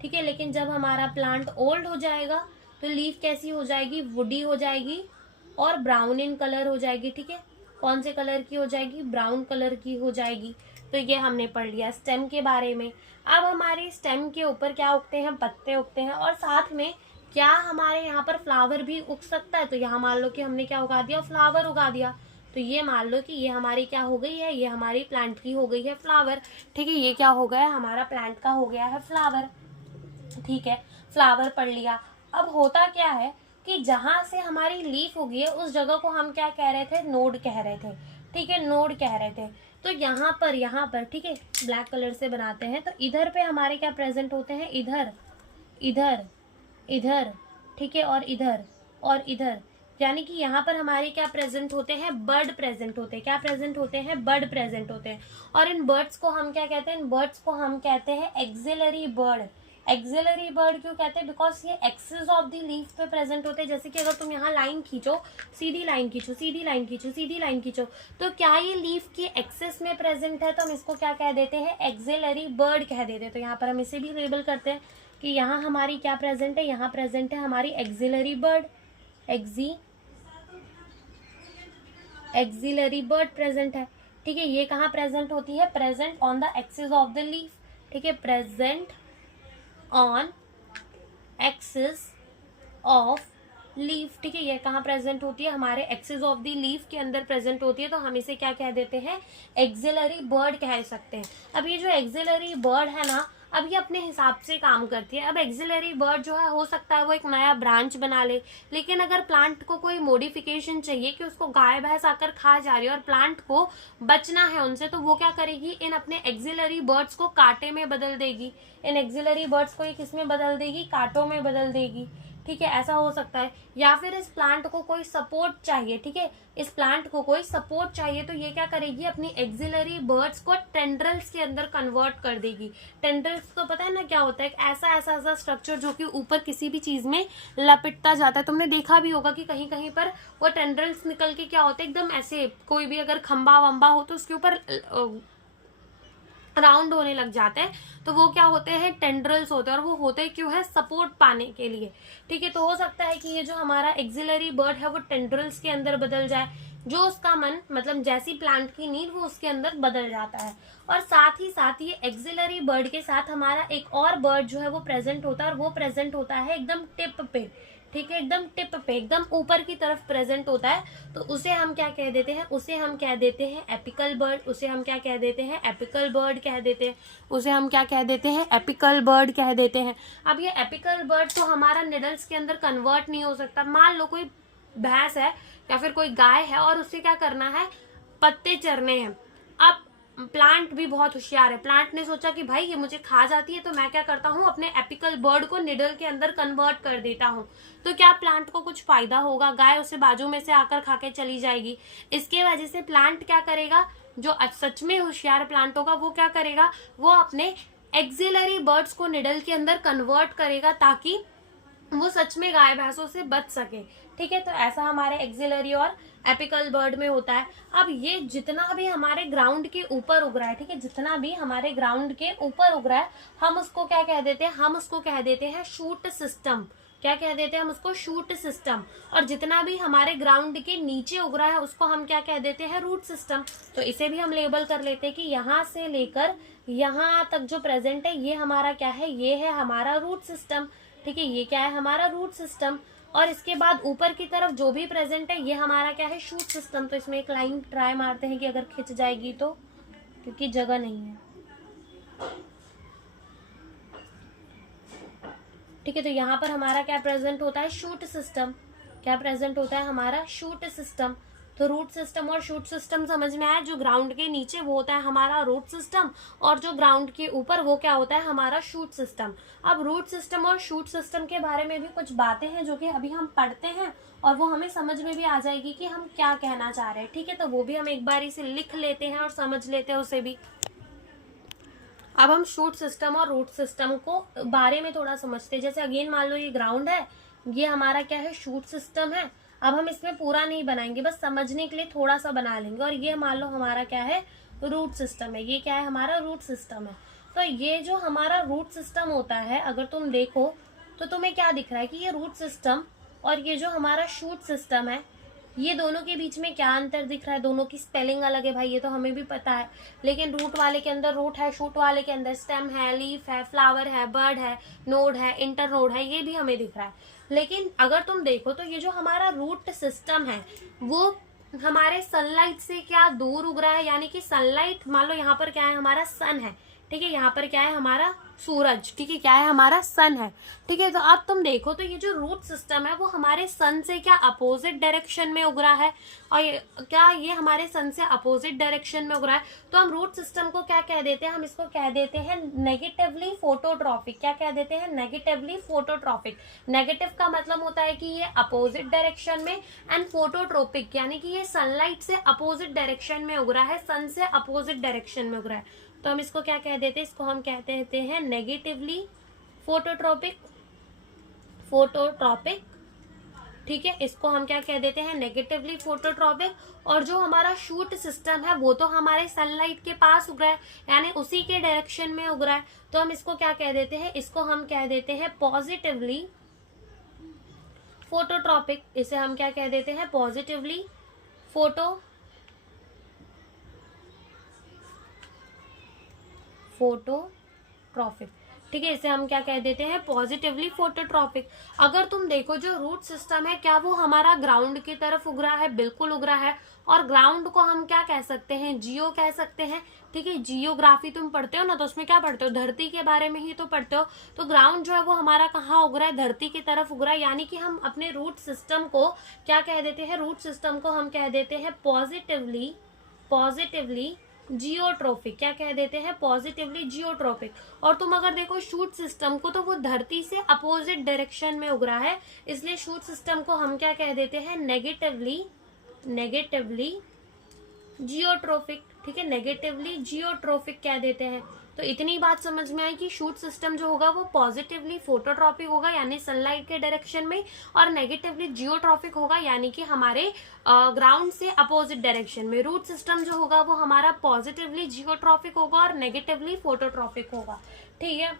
ठीक है। लेकिन जब हमारा प्लांट ओल्ड हो जाएगा तो लीफ कैसी हो जाएगी, वुडी हो जाएगी और ब्राउन इन कलर हो जाएगी, ठीक है। कौन से कलर की हो जाएगी, ब्राउन कलर की हो जाएगी। तो ये हमने पढ़ लिया स्टेम के बारे में। अब हमारे स्टेम के ऊपर क्या उगते हैं, पत्ते उगते हैं। और साथ में क्या हमारे यहाँ पर फ्लावर भी उग सकता है, तो यहाँ मान लो कि हमने क्या उगा दिया, फ्लावर उगा दिया। तो ये मान लो कि ये हमारी क्या हो गई है, ये हमारी प्लांट की हो गई है फ्लावर, ठीक है। ये क्या हो गया, हमारा प्लांट का हो गया है फ्लावर, ठीक है। फ्लावर पढ़ लिया। अब होता क्या है कि जहां से हमारी लीफ उगी है उस जगह को हम क्या कह रहे थे, नोड कह रहे थे, ठीक है, नोड कह रहे थे। तो यहाँ पर ठीक है, ब्लैक कलर से बनाते हैं। तो इधर पे हमारे क्या प्रेजेंट होते हैं, इधर, इधर, इधर, ठीक है, और इधर, और इधर। यानी कि यहाँ पर हमारे क्या प्रेजेंट होते हैं, बर्ड प्रेजेंट होते हैं। क्या प्रेजेंट होते हैं, बर्ड प्रेजेंट होते हैं। और इन बर्ड्स को हम क्या कहते हैं, इन बर्ड्स को हम कहते हैं एक्सिलरी बर्ड। एक्सिलरी बर्ड क्यों कहते हैं, बिकॉज ये एक्सिस ऑफ द लीफ पे प्रेजेंट होते हैं। जैसे कि अगर तुम यहाँ लाइन खींचो, सीधी लाइन खींचो, सीधी लाइन खींचो, सीधी लाइन खींचो, तो क्या ये लीफ की एक्सिस में प्रेजेंट है, तो हम इसको क्या कह देते हैं, एक्सिलरी बर्ड कह देते हैं। तो यहाँ पर हम इसे भी लेबल करते हैं कि यहाँ हमारी क्या प्रेजेंट है, यहाँ प्रेजेंट है हमारी axillary bud, axillary bud present है, ठीक है। ये कहाँ प्रेजेंट होती है, present on the axis of the leaf, ठीक है, present on axis of leaf, ठीक है। ये कहाँ प्रेजेंट होती है, हमारे एक्सिस ऑफ द लीफ के अंदर प्रेजेंट होती है। तो हम इसे क्या कह देते हैं, एक्सिलरी बर्ड कह सकते हैं। अब ये जो एक्सिलरी बर्ड है ना, अब ये अपने हिसाब से काम करती है। अब एक्सिलरी बर्ड जो है हो सकता है वो एक नया ब्रांच बना ले, लेकिन अगर प्लांट को कोई मॉडिफिकेशन चाहिए कि उसको गाय भैंस आकर खा जा रही है और प्लांट को बचना है उनसे, तो वो क्या करेगी, इन अपने एक्सिलरी बर्ड्स को कांटे में बदल देगी। इन एक्सिलरी बर्ड्स को ये किस में बदल देगी, कांटों में बदल देगी, ठीक है। ऐसा हो सकता है। या फिर इस प्लांट को कोई सपोर्ट चाहिए, ठीक है, इस प्लांट को कोई सपोर्ट चाहिए, तो ये क्या करेगी, अपनी एक्सिलरी बर्ड्स को टेंड्रल्स के अंदर कन्वर्ट कर देगी। टेंड्रल्स तो पता है ना क्या होता है, ऐसा स्ट्रक्चर जो कि ऊपर किसी भी चीज में लपेटता जाता है। तुमने देखा भी होगा कि कहीं कहीं पर वो टेंड्रल्स निकल के क्या होते हैं, एकदम ऐसे, कोई भी अगर खंबा वंबा हो तो उसके ऊपर राउंड होने लग जाते हैं, तो वो क्या होते हैं, टेंड्रल्स होते हैं। और वो होते क्यों है, सपोर्ट पाने के लिए, ठीक है। तो हो सकता है कि ये जो हमारा एक्सिलरी बर्ड है वो टेंड्रल्स के अंदर बदल जाए, जो उसका मन, मतलब जैसी प्लांट की नीड वो उसके अंदर बदल जाता है। और साथ ही साथ ये एक्सिलरी बर्ड के साथ हमारा एक और बर्ड जो है वो प्रेजेंट होता है, और वो प्रेजेंट होता है एकदम टिप पे, ठीक है, एकदम टिप पे, एकदम ऊपर की तरफ प्रेजेंट होता है। तो उसे हम क्या कह देते हैं, उसे हम कह देते हैं एपिकल बर्ड। उसे हम क्या कह देते हैं, एपिकल बर्ड कह देते हैं। उसे हम क्या कह देते हैं, एपिकल बर्ड कह देते हैं। अब ये एपिकल बर्ड तो हमारा निडल्स के अंदर कन्वर्ट नहीं हो सकता। मान लो कोई भैंस है या फिर कोई गाय है और उससे क्या करना है, पत्ते चरने हैं। अब प्लांट भी बहुत होशियार है, प्लांट ने सोचा कि भाई ये मुझे खा जाती है, तो मैं क्या करता हूँ, अपने एपिकल बर्ड को निडल के अंदर कन्वर्ट कर देता हूँ। तो क्या प्लांट को कुछ फायदा होगा, गाय उसे बाजू में से आकर खा के चली जाएगी। इसके वजह से प्लांट क्या करेगा, जो सच में होशियार प्लांट होगा वो क्या करेगा, वो अपने एक्सिलरी बर्ड्स को निडल के अंदर कन्वर्ट करेगा ताकि वो सच में गाय भैंसों से बच सके। ठीक है, तो ऐसा हमारे एक्सिलरी और एपिकल बर्ड में होता है। अब ये जितना भी हमारे ग्राउंड के ऊपर उग रहा है, ठीक है, जितना भी हमारे ग्राउंड के ऊपर उग रहा है, हम उसको क्या कह देते हैं, हम उसको कह देते हैं शूट सिस्टम। क्या कह देते हैं हम उसको, शूट सिस्टम। और जितना भी हमारे ग्राउंड के नीचे उग रहा है उसको हम क्या कह देते हैं, रूट सिस्टम। तो इसे भी हम लेबल कर लेते हैं कि यहाँ से लेकर यहाँ तक जो प्रेजेंट है ये हमारा क्या है, ये है हमारा रूट सिस्टम। ठीक है, ये क्या है, हमारा रूट सिस्टम। और इसके बाद ऊपर की तरफ जो भी प्रेजेंट है ये हमारा क्या है, शूट सिस्टम। तो इसमें एक लाइन ट्राई मारते हैं कि अगर खिंच जाएगी तो, क्योंकि जगह नहीं है। ठीक है, तो यहाँ पर हमारा क्या प्रेजेंट होता है, शूट सिस्टम। क्या प्रेजेंट होता है हमारा, शूट सिस्टम। तो रूट सिस्टम और शूट सिस्टम समझ में आया। जो ग्राउंड के नीचे वो होता है हमारा रूट सिस्टम, और जो ग्राउंड के ऊपर वो क्या होता है, हमारा शूट सिस्टम। अब रूट सिस्टम और शूट सिस्टम के बारे में भी कुछ बातें हैं जो कि अभी हम पढ़ते हैं और वो हमें समझ में भी आ जाएगी कि हम क्या कहना चाह रहे हैं। ठीक है, तो वो भी हम एक बार इसे लिख लेते हैं और समझ लेते हैं उसे भी। अब हम शूट सिस्टम और रूट सिस्टम को बारे में थोड़ा समझते हैं। जैसे अगेन मान लो ये ग्राउंड है, ये हमारा क्या है, शूट सिस्टम है। अब हम इसमें पूरा नहीं बनाएंगे, बस समझने के लिए थोड़ा सा बना लेंगे। और ये मान लो हमारा क्या है, रूट सिस्टम है। ये क्या है, हमारा रूट सिस्टम है। तो ये जो हमारा रूट सिस्टम होता है, अगर तुम देखो तो तुम्हें क्या दिख रहा है कि ये रूट सिस्टम और ये जो हमारा शूट सिस्टम है, ये दोनों के बीच में क्या अंतर दिख रहा है। दोनों की स्पेलिंग अलग है भाई, ये तो हमें भी पता है। लेकिन रूट वाले के अंदर रूट है, शूट वाले के अंदर स्टेम है, लीफ है, फ्लावर है, बर्ड है, नोड है, इंटर नोड है, ये भी हमें दिख रहा है। लेकिन अगर तुम देखो तो ये जो हमारा रूट सिस्टम है वो हमारे सनलाइट से क्या दूर उग रहा है। यानी कि सनलाइट, मान लो यहाँ पर क्या है, हमारा सन है। ठीक है, यहाँ पर क्या है, हमारा सूरज। ठीक है, क्या है, हमारा सन है। ठीक है, तो अब तुम देखो तो ये जो रूट सिस्टम है वो हमारे सन से क्या अपोजिट डायरेक्शन में उग रहा है, और क्या ये हमारे सन से अपोजिट डायरेक्शन में उग रहा है। तो हम रूट सिस्टम को क्या कह देते हैं, हम इसको कह देते हैं नेगेटिवली फोटोट्रॉपिक। क्या कह देते हैं, नेगेटिवली फोटोट्रॉपिक। नेगेटिव का मतलब होता है कि ये अपोजिट डायरेक्शन में, एंड फोटोट्रोपिक यानी कि ये सनलाइट से अपोजिट डायरेक्शन में उग रहा है, सन से अपोजिट डायरेक्शन में उग रहा है। तो हम इसको क्या कह देते हैं, इसको हम कहते देते हैं नेगेटिवली फोटोट्रॉपिक। फोटोट्रॉपिक, ठीक है, इसको हम क्या कह देते हैं, नेगेटिवली फोटोट्रॉपिक। और जो हमारा शूट सिस्टम है वो तो हमारे सनलाइट के पास उग रहा है, यानी उसी के डायरेक्शन में उग रहा है। तो हम इसको क्या कह देते हैं, इसको हम कह देते हैं पॉजिटिवली फोटोट्रॉपिक। इसे हम क्या कह देते हैं, पॉजिटिवली फोटोट्रॉपिक। ठीक है, इसे हम क्या कह देते हैं, पॉजिटिवली फोटोट्रॉपिक। अगर तुम देखो जो रूट सिस्टम है क्या वो हमारा ग्राउंड की तरफ उग रहा है, बिल्कुल उग रहा है। और ग्राउंड को हम क्या कह सकते हैं, जियो कह सकते हैं। ठीक है, जियोग्राफी तुम पढ़ते हो ना, तो उसमें क्या पढ़ते हो, धरती के बारे में ही तो पढ़ते हो। तो ग्राउंड जो है वो हमारा कहाँ उग रहा है, धरती की तरफ उग रहा है। यानी कि हम अपने रूट सिस्टम को क्या कह देते हैं, रूट सिस्टम को हम कह देते हैं पॉजिटिवली जियोट्रोपिक। क्या कह देते हैं, पॉजिटिवली जियोट्रोपिक। और तुम अगर देखो शूट सिस्टम को, तो वो धरती से अपोजिट डायरेक्शन में उग रहा है, इसलिए शूट सिस्टम को हम क्या कह देते हैं, नेगेटिवली जियोट्रोपिक। ठीक है, नेगेटिवली जियोट्रोपिक कह देते हैं। तो इतनी बात समझ में आई कि शूट सिस्टम जो होगा वो पॉजिटिवली फोटोट्रॉपिक होगा यानी सनलाइट के डायरेक्शन में, और नेगेटिवली जियोट्रॉपिक होगा यानी कि हमारे ग्राउंड से अपोजिट डायरेक्शन में। रूट सिस्टम जो होगा वो हमारा पॉजिटिवली जियोट्रॉपिक होगा और नेगेटिवली फोटोट्रॉपिक होगा। ठीक है,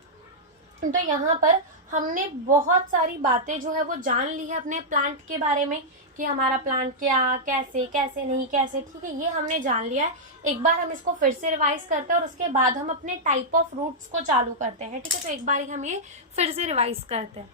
तो यहाँ पर हमने बहुत सारी बातें जो है वो जान ली है अपने प्लांट के बारे में, कि हमारा प्लांट क्या, कैसे कैसे नहीं कैसे। ठीक है, ये हमने जान लिया है। एक बार हम इसको फिर से रिवाइज करते हैं और उसके बाद हम अपने टाइप ऑफ रूट्स को चालू करते हैं। ठीक है, तो एक बार हम ये फिर से रिवाइज करते हैं।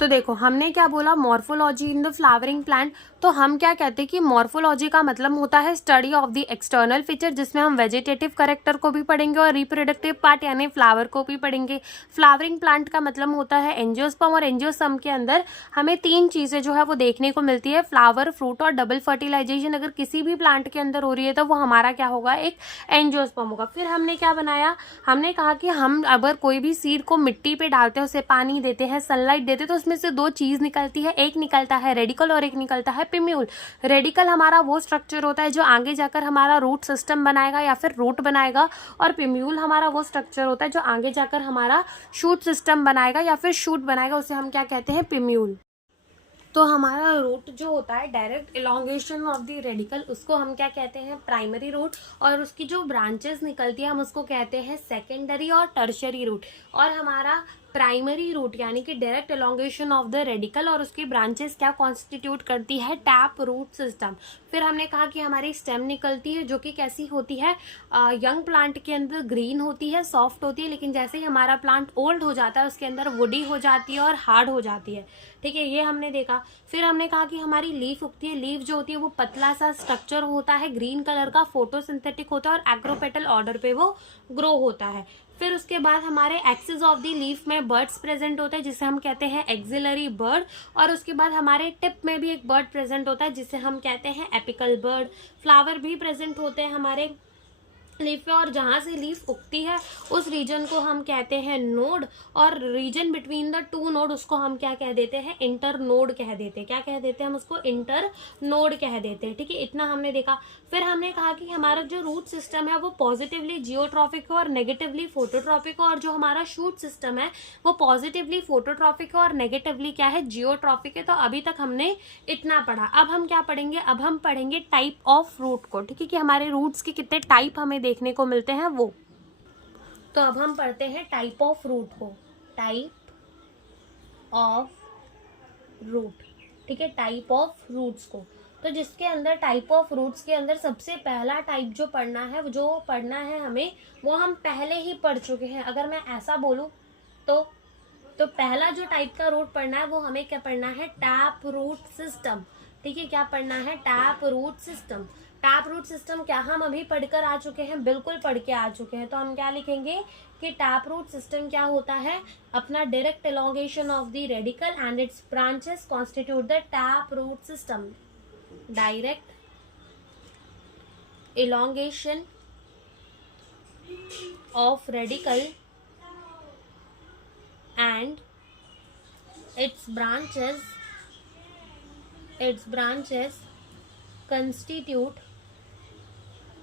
तो देखो हमने क्या बोला, morphology in the flowering plant. तो हम क्या कहते हैं कि मॉर्फोलॉजी का मतलब होता है study of the external feature, जिसमें हम वेजिटेटिव कैरेक्टर को भी पढ़ेंगे और रिप्रोडक्टिव पार्ट यानी फ्लावर को भी पढ़ेंगे। फ्लावरिंग प्लांट का मतलब होता है एंजियोस्पर्म, और एंजियोस्पर्म के अंदर हमें तीन चीज़ें जो है वो देखने को मिलती है, फ्लावर, फ्रूट और डबल फर्टिलाइजेशन। अगर किसी भी प्लांट के अंदर हो रही है तो वो हमारा क्या होगा, एक एंजियोस्पर्म होगा। फिर हमने क्या बनाया, हमने कहा कि हम अगर कोई भी सीड को मिट्टी पे डालते हैं, उसे पानी देते हैं, सनलाइट देते हैं, तो उसमें से दो चीज निकलती है, एक निकलता है रेडिकल और एक निकलता है पिम्यूल। रेडिकल हमारा वो स्ट्रक्चर होता है जो आगे जाकर हमारा रूट सिस्टम बनाएगा या फिर रूट बनाएगा, और पिम्यूल हमारा वो स्ट्रक्चर होता है जो आगे जाकर हमारा शूट सिस्टम बनाएगा या फिर शूट बनाएगा, उसे हम क्या कहते हैं, पिम्यूल। तो हमारा रूट जो होता है direct elongation of the radical, उसको हम क्या कहते हैं, प्राइमरी रूट, और उसकी जो ब्रांचेस निकलती है हम उसको कहते हैं सेकेंडरी और टर्शियरी रूट। और हमारा प्राइमरी रूट यानी कि direct elongation of the radical और उसकी ब्रांचेस क्या कॉन्स्टिट्यूट करती है, टैप रूट सिस्टम। फिर हमने कहा कि हमारी स्टेम निकलती है जो कि कैसी होती है, यंग प्लांट के अंदर ग्रीन होती है, सॉफ्ट होती है, लेकिन जैसे ही हमारा प्लांट ओल्ड हो जाता है उसके अंदर वुडी हो जाती है और हार्ड हो जाती है, ठीक है, ये हमने देखा। फिर हमने कहा कि हमारी लीफ उगती है, लीफ जो होती है वो पतला सा स्ट्रक्चर होता है, ग्रीन कलर का, फोटोसिंथेटिक होता है और एग्रोपेटल ऑर्डर पे वो ग्रो होता है। फिर उसके बाद हमारे एक्सिस ऑफ द लीफ में बर्ड्स प्रेजेंट होते हैं जिसे हम कहते हैं एक्सिलरी बर्ड, और उसके बाद हमारे टिप में भी एक बर्ड प्रेजेंट होता है जिसे हम कहते हैं एपिकल बर्ड। फ्लावर भी प्रेजेंट होते हैं हमारे लीफ पे, और जहाँ से लीफ उगती है उस रीजन को हम कहते हैं नोड, और region between the two node उसको हम क्या कह देते हैं, इंटर नोड कह देते हैं। क्या कह देते हैं हम उसको, इंटर नोड कह देते हैं, ठीक है, इतना हमने देखा। फिर हमने कहा कि हमारा जो रूट सिस्टम है वो पॉजिटिवली जियोट्रॉफिक है और नेगेटिवली फोटोट्रॉफिक है, और जो हमारा शूट सिस्टम है वो पॉजिटिवली फोटोट्रॉफिक है और नेगेटिवली क्या है, जियोट्रॉफिक है। तो अभी तक हमने इतना पढ़ा। अब हम क्या पढ़ेंगे, अब हम पढ़ेंगे टाइप ऑफ रूट को, ठीक है, कि हमारे रूट्स के कितने टाइप हमें देखने को मिलते हैं वो। तो अब हम पढ़ते हैं टाइप ऑफ रूट को, टाइप ऑफ रूट, ठीक है, टाइप ऑफ रूट्स को। तो जिसके अंदर टाइप ऑफ रूट्स के अंदर सबसे पहला टाइप जो पढ़ना है हमें, वो हम पहले ही पढ़ चुके हैं। अगर मैं ऐसा बोलूं तो पहला जो टाइप का रूट पढ़ना है वो हमें क्या पढ़ना है, टैप रूट सिस्टम, ठीक है, क्या पढ़ना है, tap root system. Tap root system क्या हम अभी पढ़कर आ चुके हैं, बिल्कुल पढ़ के आ चुके हैं। तो हम क्या लिखेंगे कि टैप रूट सिस्टम क्या होता है, अपना direct elongation of the radicle and its branches constitute the tap root system. Direct elongation of radical and its branches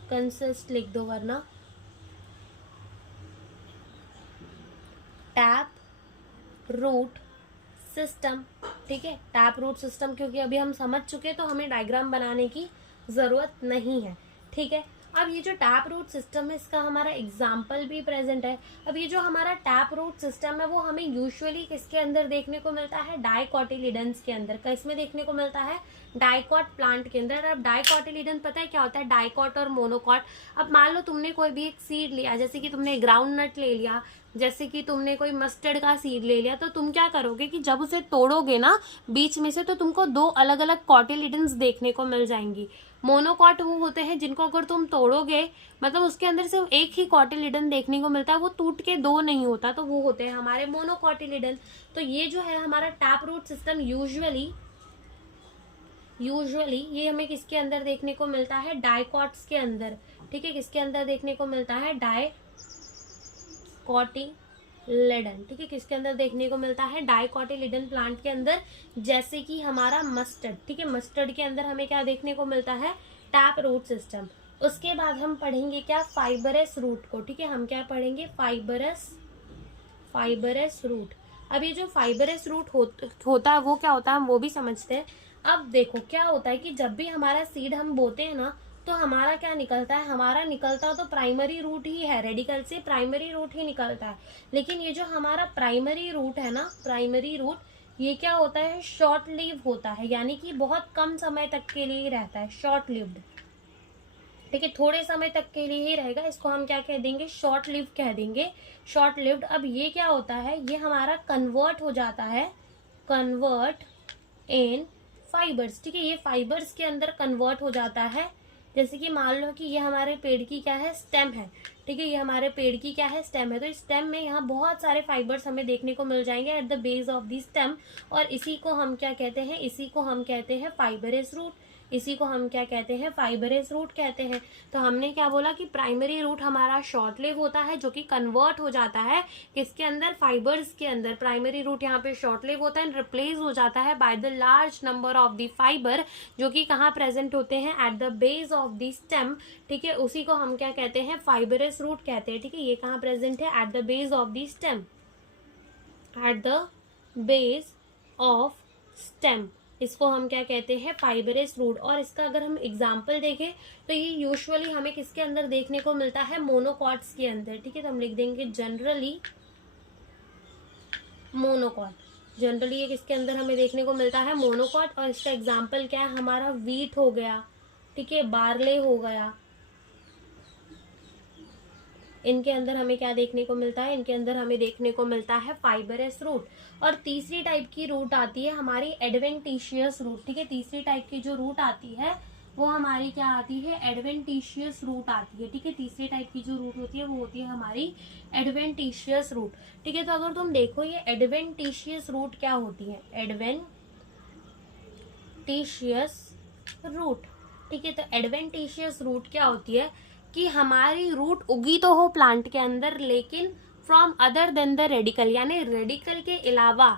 consist लिख दो वरना टैप रूट सिस्टम, ठीक है, टैप रूट सिस्टम, क्योंकि अभी हम समझ चुके तो हमें डायग्राम बनाने की जरूरत नहीं है, ठीक है। अब ये जो टैप रूट सिस्टम है इसका हमारा एग्जाम्पल भी प्रेजेंट है। अब ये जो हमारा टैप रूट सिस्टम है वो हमें यूजुअली किसके अंदर देखने को मिलता है, डाइकोटिलिडन्स के अंदर। किसमें देखने को मिलता है, डाइकॉट प्लांट के अंदर। अब डाइकोटिलिडन पता है क्या होता है, डाइकॉट और मोनोकॉट। अब मान लो तुमने कोई भी एक सीड लिया, जैसे कि तुमने ग्राउंड नट ले लिया, जैसे कि तुमने कोई मस्टर्ड का सीड ले लिया, तो तुम क्या करोगे कि जब उसे तोड़ोगे ना बीच में से, तो तुमको दो अलग अलग कॉटिलिडन्स देखने को मिल जाएंगी। मोनोकॉट वो होते हैं जिनको अगर तुम तोड़ोगे मतलब उसके अंदर सिर्फ एक ही कॉटिलिडन देखने को मिलता है, वो टूट के दो नहीं होता, तो वो होते हैं हमारे मोनोकॉटिलिडन। तो ये जो है हमारा टैप रूट सिस्टम यूजुअली ये हमें किसके अंदर देखने को मिलता है, डाइकॉट्स के अंदर, ठीक है, किसके अंदर देखने को मिलता है, डाइकोटिलिडन, ठीक है, किसके अंदर देखने को मिलता है, डाइकोटिलिडन प्लांट के अंदर। जैसे कि हमारा मस्टर्ड, ठीक है, मस्टर्ड के अंदर हमें क्या देखने को मिलता है, टैप रूट सिस्टम। उसके बाद हम पढ़ेंगे क्या, फाइबरस रूट को, ठीक है, हम क्या पढ़ेंगे, फाइबरस रूट। अब ये जो फाइबरस रूट होता है वो क्या होता है हम वो भी समझते हैं। अब देखो क्या होता है कि जब भी हमारा सीड हम बोते हैं ना, तो हमारा क्या निकलता है, हमारा निकलता तो प्राइमरी रूट ही है, रेडिकल से प्राइमरी रूट ही निकलता है। लेकिन ये जो हमारा प्राइमरी रूट है ना, प्राइमरी रूट, ये क्या होता है, शॉर्ट लिव होता है, यानी कि बहुत कम समय तक के लिए ही रहता है, शॉर्ट लिव्ड, ठीक है, थोड़े समय तक के लिए ही रहेगा। इसको हम क्या कह देंगे, शॉर्ट लिव कह देंगे, शॉर्ट लिव्ड। अब ये क्या होता है, ये हमारा कन्वर्ट हो जाता है, कन्वर्ट इन फाइबर्स, ठीक है, ये फाइबर्स के अंदर कन्वर्ट हो जाता है। जैसे कि मान लो कि ये हमारे पेड़ की क्या है, स्टेम है, ठीक है, ये हमारे पेड़ की क्या है, स्टेम है। तो इस स्टेम में यहाँ बहुत सारे फाइबर्स हमें देखने को मिल जाएंगे at the base of the stem, और इसी को हम क्या कहते हैं, इसी को हम कहते हैं फाइबरस रूट। इसी को हम क्या कहते हैं, फाइबरस रूट कहते हैं। तो हमने क्या बोला कि प्राइमरी रूट हमारा शॉर्ट लिव होता है, जो कि कन्वर्ट हो जाता है किसके अंदर, फाइबर्स के अंदर। प्राइमरी रूट यहाँ पे शॉर्ट लिव होता है एंड रिप्लेस हो जाता है by the large number of the fibre, जो कि कहाँ प्रेजेंट होते हैं, at the base of the stem. ठीक है, उसी को हम क्या कहते हैं, फाइबरस रूट कहते हैं। ठीक है, ये कहाँ प्रेजेंट है, at the base of the stem, at the base of stem. इसको हम क्या कहते हैं, फाइबरस रूट। और इसका अगर हम एग्जाम्पल देखें तो ये यूजुअली हमें किसके अंदर देखने को मिलता है, मोनोकॉट्स के अंदर। ठीक है, तो हम लिख देंगे जनरली मोनोकॉट। जनरली ये किसके अंदर हमें देखने को मिलता है, मोनोकॉट। और इसका एग्जाम्पल क्या है, हमारा वीट हो गया, ठीक है, बार्ले हो गया, इनके अंदर हमें क्या देखने को मिलता है, इनके अंदर हमें देखने को मिलता है फाइबरस रूट। और तीसरी टाइप की रूट आती है हमारी एडवेंटिशियस रूट। ठीक है, तीसरी टाइप की जो रूट आती है वो हमारी क्या आती है, एडवेंटिशियस रूट आती है। ठीक है, तीसरी टाइप की जो रूट होती है वो होती है हमारी एडवेंटिशियस रूट। ठीक है, तो अगर तुम देखो ये एडवेंटिशियस रूट क्या होती है, एडवेंटिशियस रूट। ठीक है, तो एडवेंटिशियस रूट क्या होती है कि हमारी रूट उगी तो हो प्लांट के अंदर, लेकिन from other than the radical, यानी रेडिकल के अलावा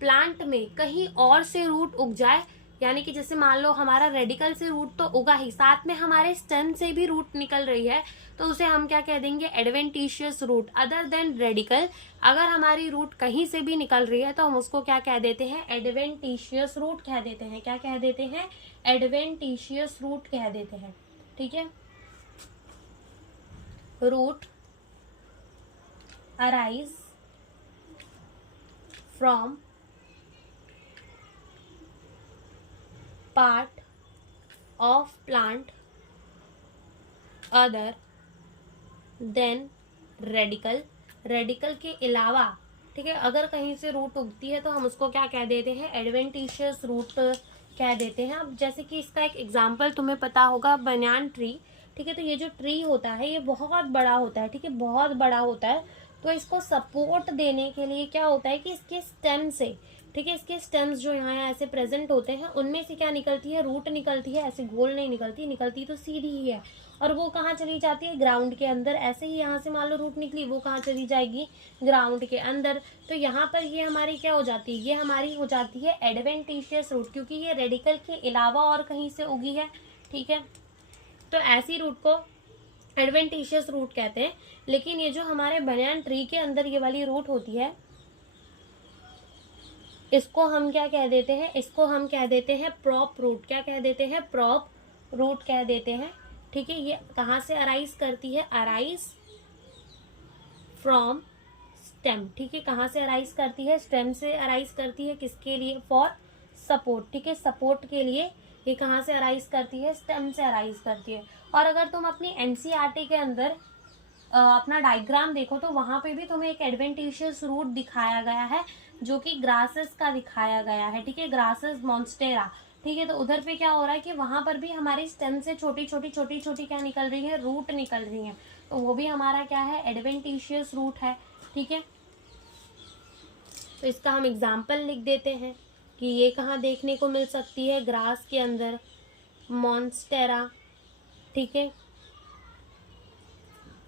प्लांट में कहीं और से रूट उग जाए। यानी कि जैसे मान लो हमारा रेडिकल से रूट तो उगा ही, साथ में हमारे स्टेम से भी रूट निकल रही है, तो उसे हम क्या कह देंगे, adventitious root. Other than radicle, अगर हमारी रूट कहीं से भी निकल रही है तो हम उसको क्या कह देते हैं, एडवेंटिशियस रूट कह देते हैं। क्या कह देते हैं, एडवेंटिशियस रूट कह देते हैं। ठीक है, root arise from part of plant other than radical, radical के अलावा। ठीक है, अगर कहीं से रूट उगती है तो हम उसको क्या कह देते हैं, एडवेंटिशियस रूट कह देते हैं। अब जैसे कि इसका एक एग्जांपल तुम्हें पता होगा, बनियान ट्री। ठीक है, तो ये जो ट्री होता है ये बहुत बड़ा होता है। ठीक है, बहुत बड़ा होता है, तो इसको सपोर्ट देने के लिए क्या होता है कि इसके स्टेम से, ठीक है, इसके स्टेम्स जो यहाँ ऐसे प्रेजेंट होते हैं उनमें से क्या निकलती है, रूट निकलती है। ऐसे गोल नहीं निकलती, निकलती तो सीधी ही है। और वो कहाँ चली जाती है, ग्राउंड के अंदर। ऐसे ही यहाँ से मान लो रूट निकली, वो कहाँ चली जाएगी, ग्राउंड के अंदर। तो यहाँ पर ये हमारी क्या हो जाती है, ये हमारी हो जाती है एडवेंटिशियस रूट, क्योंकि ये रेडिकल के अलावा और कहीं से उगी है। ठीक है, तो ऐसी रूट को एडवेंटिशियस रूट कहते हैं। लेकिन ये जो हमारे बनियान ट्री के अंदर ये वाली रूट होती है, इसको हम क्या कह देते हैं, इसको हम कह देते हैं प्रॉप रूट। क्या कह देते हैं, प्रॉप रूट कह देते हैं। ठीक है, ये कहाँ से अराइज करती है, अराइज फ्रॉम स्टेम। ठीक है, कहाँ से अराइज करती है, स्टेम से अराइज करती है। किसके लिए, फॉर सपोर्ट। ठीक है, सपोर्ट के लिए ये कहाँ से अराइज करती है, स्टेम से अराइज करती है। और अगर तुम अपनी एनसीईआरटी के अंदर अपना डायग्राम देखो तो वहां पे भी तुम्हें एक एडवेंटिशियस रूट दिखाया गया है, जो कि ग्रासेस का दिखाया गया है। ठीक है, ग्रासेस मॉन्स्टेरा। ठीक है, तो उधर पे क्या हो रहा है कि वहां पर भी हमारी स्टेम से छोटी छोटी क्या निकल रही है, रूट निकल रही है। तो वो भी हमारा क्या है, एडवेंटिशियस रूट है। ठीक है, तो इसका हम एग्जाम्पल लिख देते हैं कि ये कहाँ देखने को मिल सकती है, ग्रास के अंदर, मॉन्स्टेरा। ठीक है,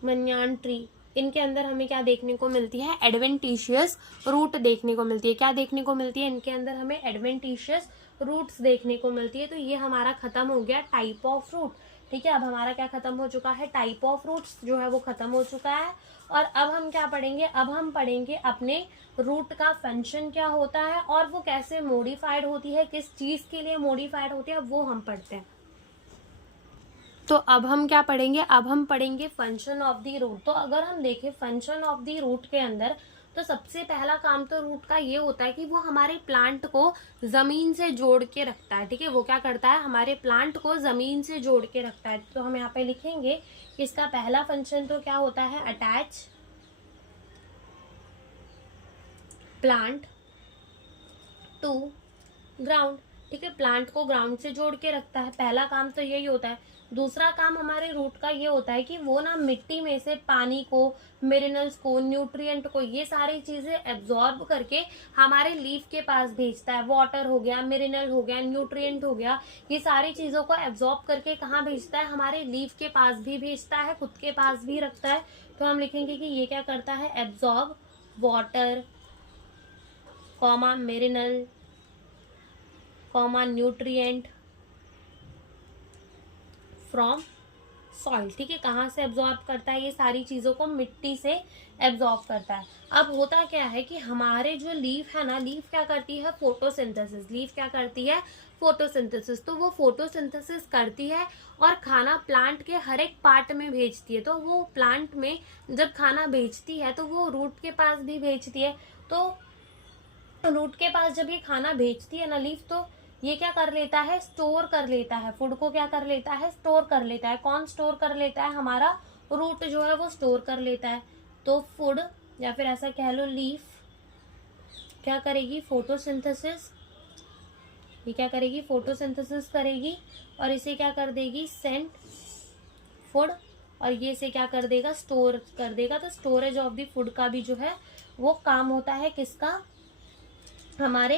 बनियान ट्री, इनके अंदर हमें क्या देखने को मिलती है, एडवेंटिशियस रूट देखने को मिलती है। क्या देखने को मिलती है, इनके अंदर हमें एडवेंटिशियस रूट्स देखने को मिलती है। तो ये हमारा खत्म हो गया टाइप ऑफ रूट। ठीक है, अब हमारा क्या खत्म हो चुका है, टाइप ऑफ रूट्स जो है वो खत्म हो चुका है। और अब हम क्या पढ़ेंगे, अब हम पढ़ेंगे अपने रूट का फंक्शन क्या होता है और वो कैसे मॉडिफाइड होती है, किस चीज के लिए मॉडिफाइड होती है, वो हम पढ़ते हैं। तो अब हम क्या पढ़ेंगे, अब हम पढ़ेंगे फंक्शन ऑफ द रूट। तो अगर हम देखें फंक्शन ऑफ द रूट के अंदर, तो सबसे पहला काम तो रूट का ये होता है कि वो हमारे प्लांट को जमीन से जोड़ के रखता है। ठीक है, वो क्या करता है, हमारे प्लांट को जमीन से जोड़ के रखता है। तो हम यहाँ पे लिखेंगे कि इसका पहला फंक्शन तो क्या होता है, अटैच प्लांट टू ग्राउंड। ठीक है, प्लांट को ग्राउंड से जोड़ के रखता है, पहला काम तो यही होता है। दूसरा काम हमारे रूट का ये होता है कि वो ना मिट्टी में से पानी को, मिनरल्स को, न्यूट्रिएंट को, ये सारी चीजें एब्जॉर्ब करके हमारे लीफ के पास भेजता है। वाटर हो गया, मिनरल हो गया, न्यूट्रिएंट हो गया, ये सारी चीजों को एब्जॉर्ब करके कहाँ भेजता है, हमारे लीफ के पास भी भेजता है, खुद के पास भी रखता है। तो हम लिखेंगे कि ये क्या करता है, absorb water comma mineral comma nutrient from soil. ठीक है, कहाँ से एब्जॉर्ब करता है, ये सारी चीजों को मिट्टी से एब्जॉर्ब करता है। अब होता क्या है कि हमारे जो लीफ है ना, लीफ क्या करती है, फोटोसिंथेसिस। लीफ क्या करती है, फोटोसिंथेसिस। तो वो फोटोसिंथेसिस करती है और खाना प्लांट के हर एक पार्ट में भेजती है। तो वो प्लांट में जब खाना भेजती है तो वो रूट के पास भी भेजती है। तो रूट के पास जब ये खाना भेजती है ना लीफ, तो ये क्या कर लेता है, स्टोर कर लेता है। फूड को क्या कर लेता है, स्टोर कर लेता है। कौन स्टोर कर लेता है, हमारा रूट जो है वो स्टोर कर लेता है। तो फूड या फिर ऐसा कह लो लीफ क्या करेगी, फोटोसिंथेसिस। ये क्या करेगी, फोटोसिंथेसिस करेगी और इसे क्या कर देगी, सेंड फूड। और ये से क्या कर देगा, स्टोर कर देगा। तो स्टोरेज ऑफ द फूड का भी जो है वो काम होता है किसका, हमारे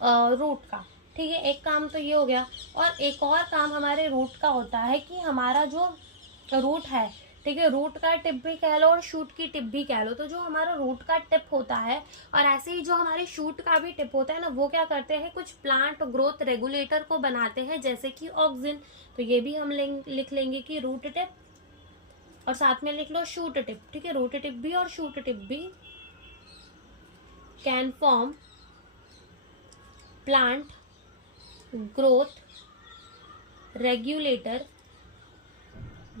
रूट का। ठीक है, एक काम तो ये हो गया। और एक और काम हमारे रूट का होता है कि हमारा जो रूट है, ठीक है, रूट का टिप भी कह लो और शूट की टिप भी कह लो। तो जो हमारा रूट का टिप होता है और ऐसे ही जो हमारे शूट का भी टिप होता है ना, वो क्या करते हैं, कुछ प्लांट ग्रोथ रेगुलेटर को बनाते हैं, जैसे कि ऑक्सिन। तो ये भी हम लिख लेंगे कि रूट टिप और साथ में लिख लो शूट टिप। ठीक है, रूट टिप भी और शूट टिप भी can form plant growth regulator,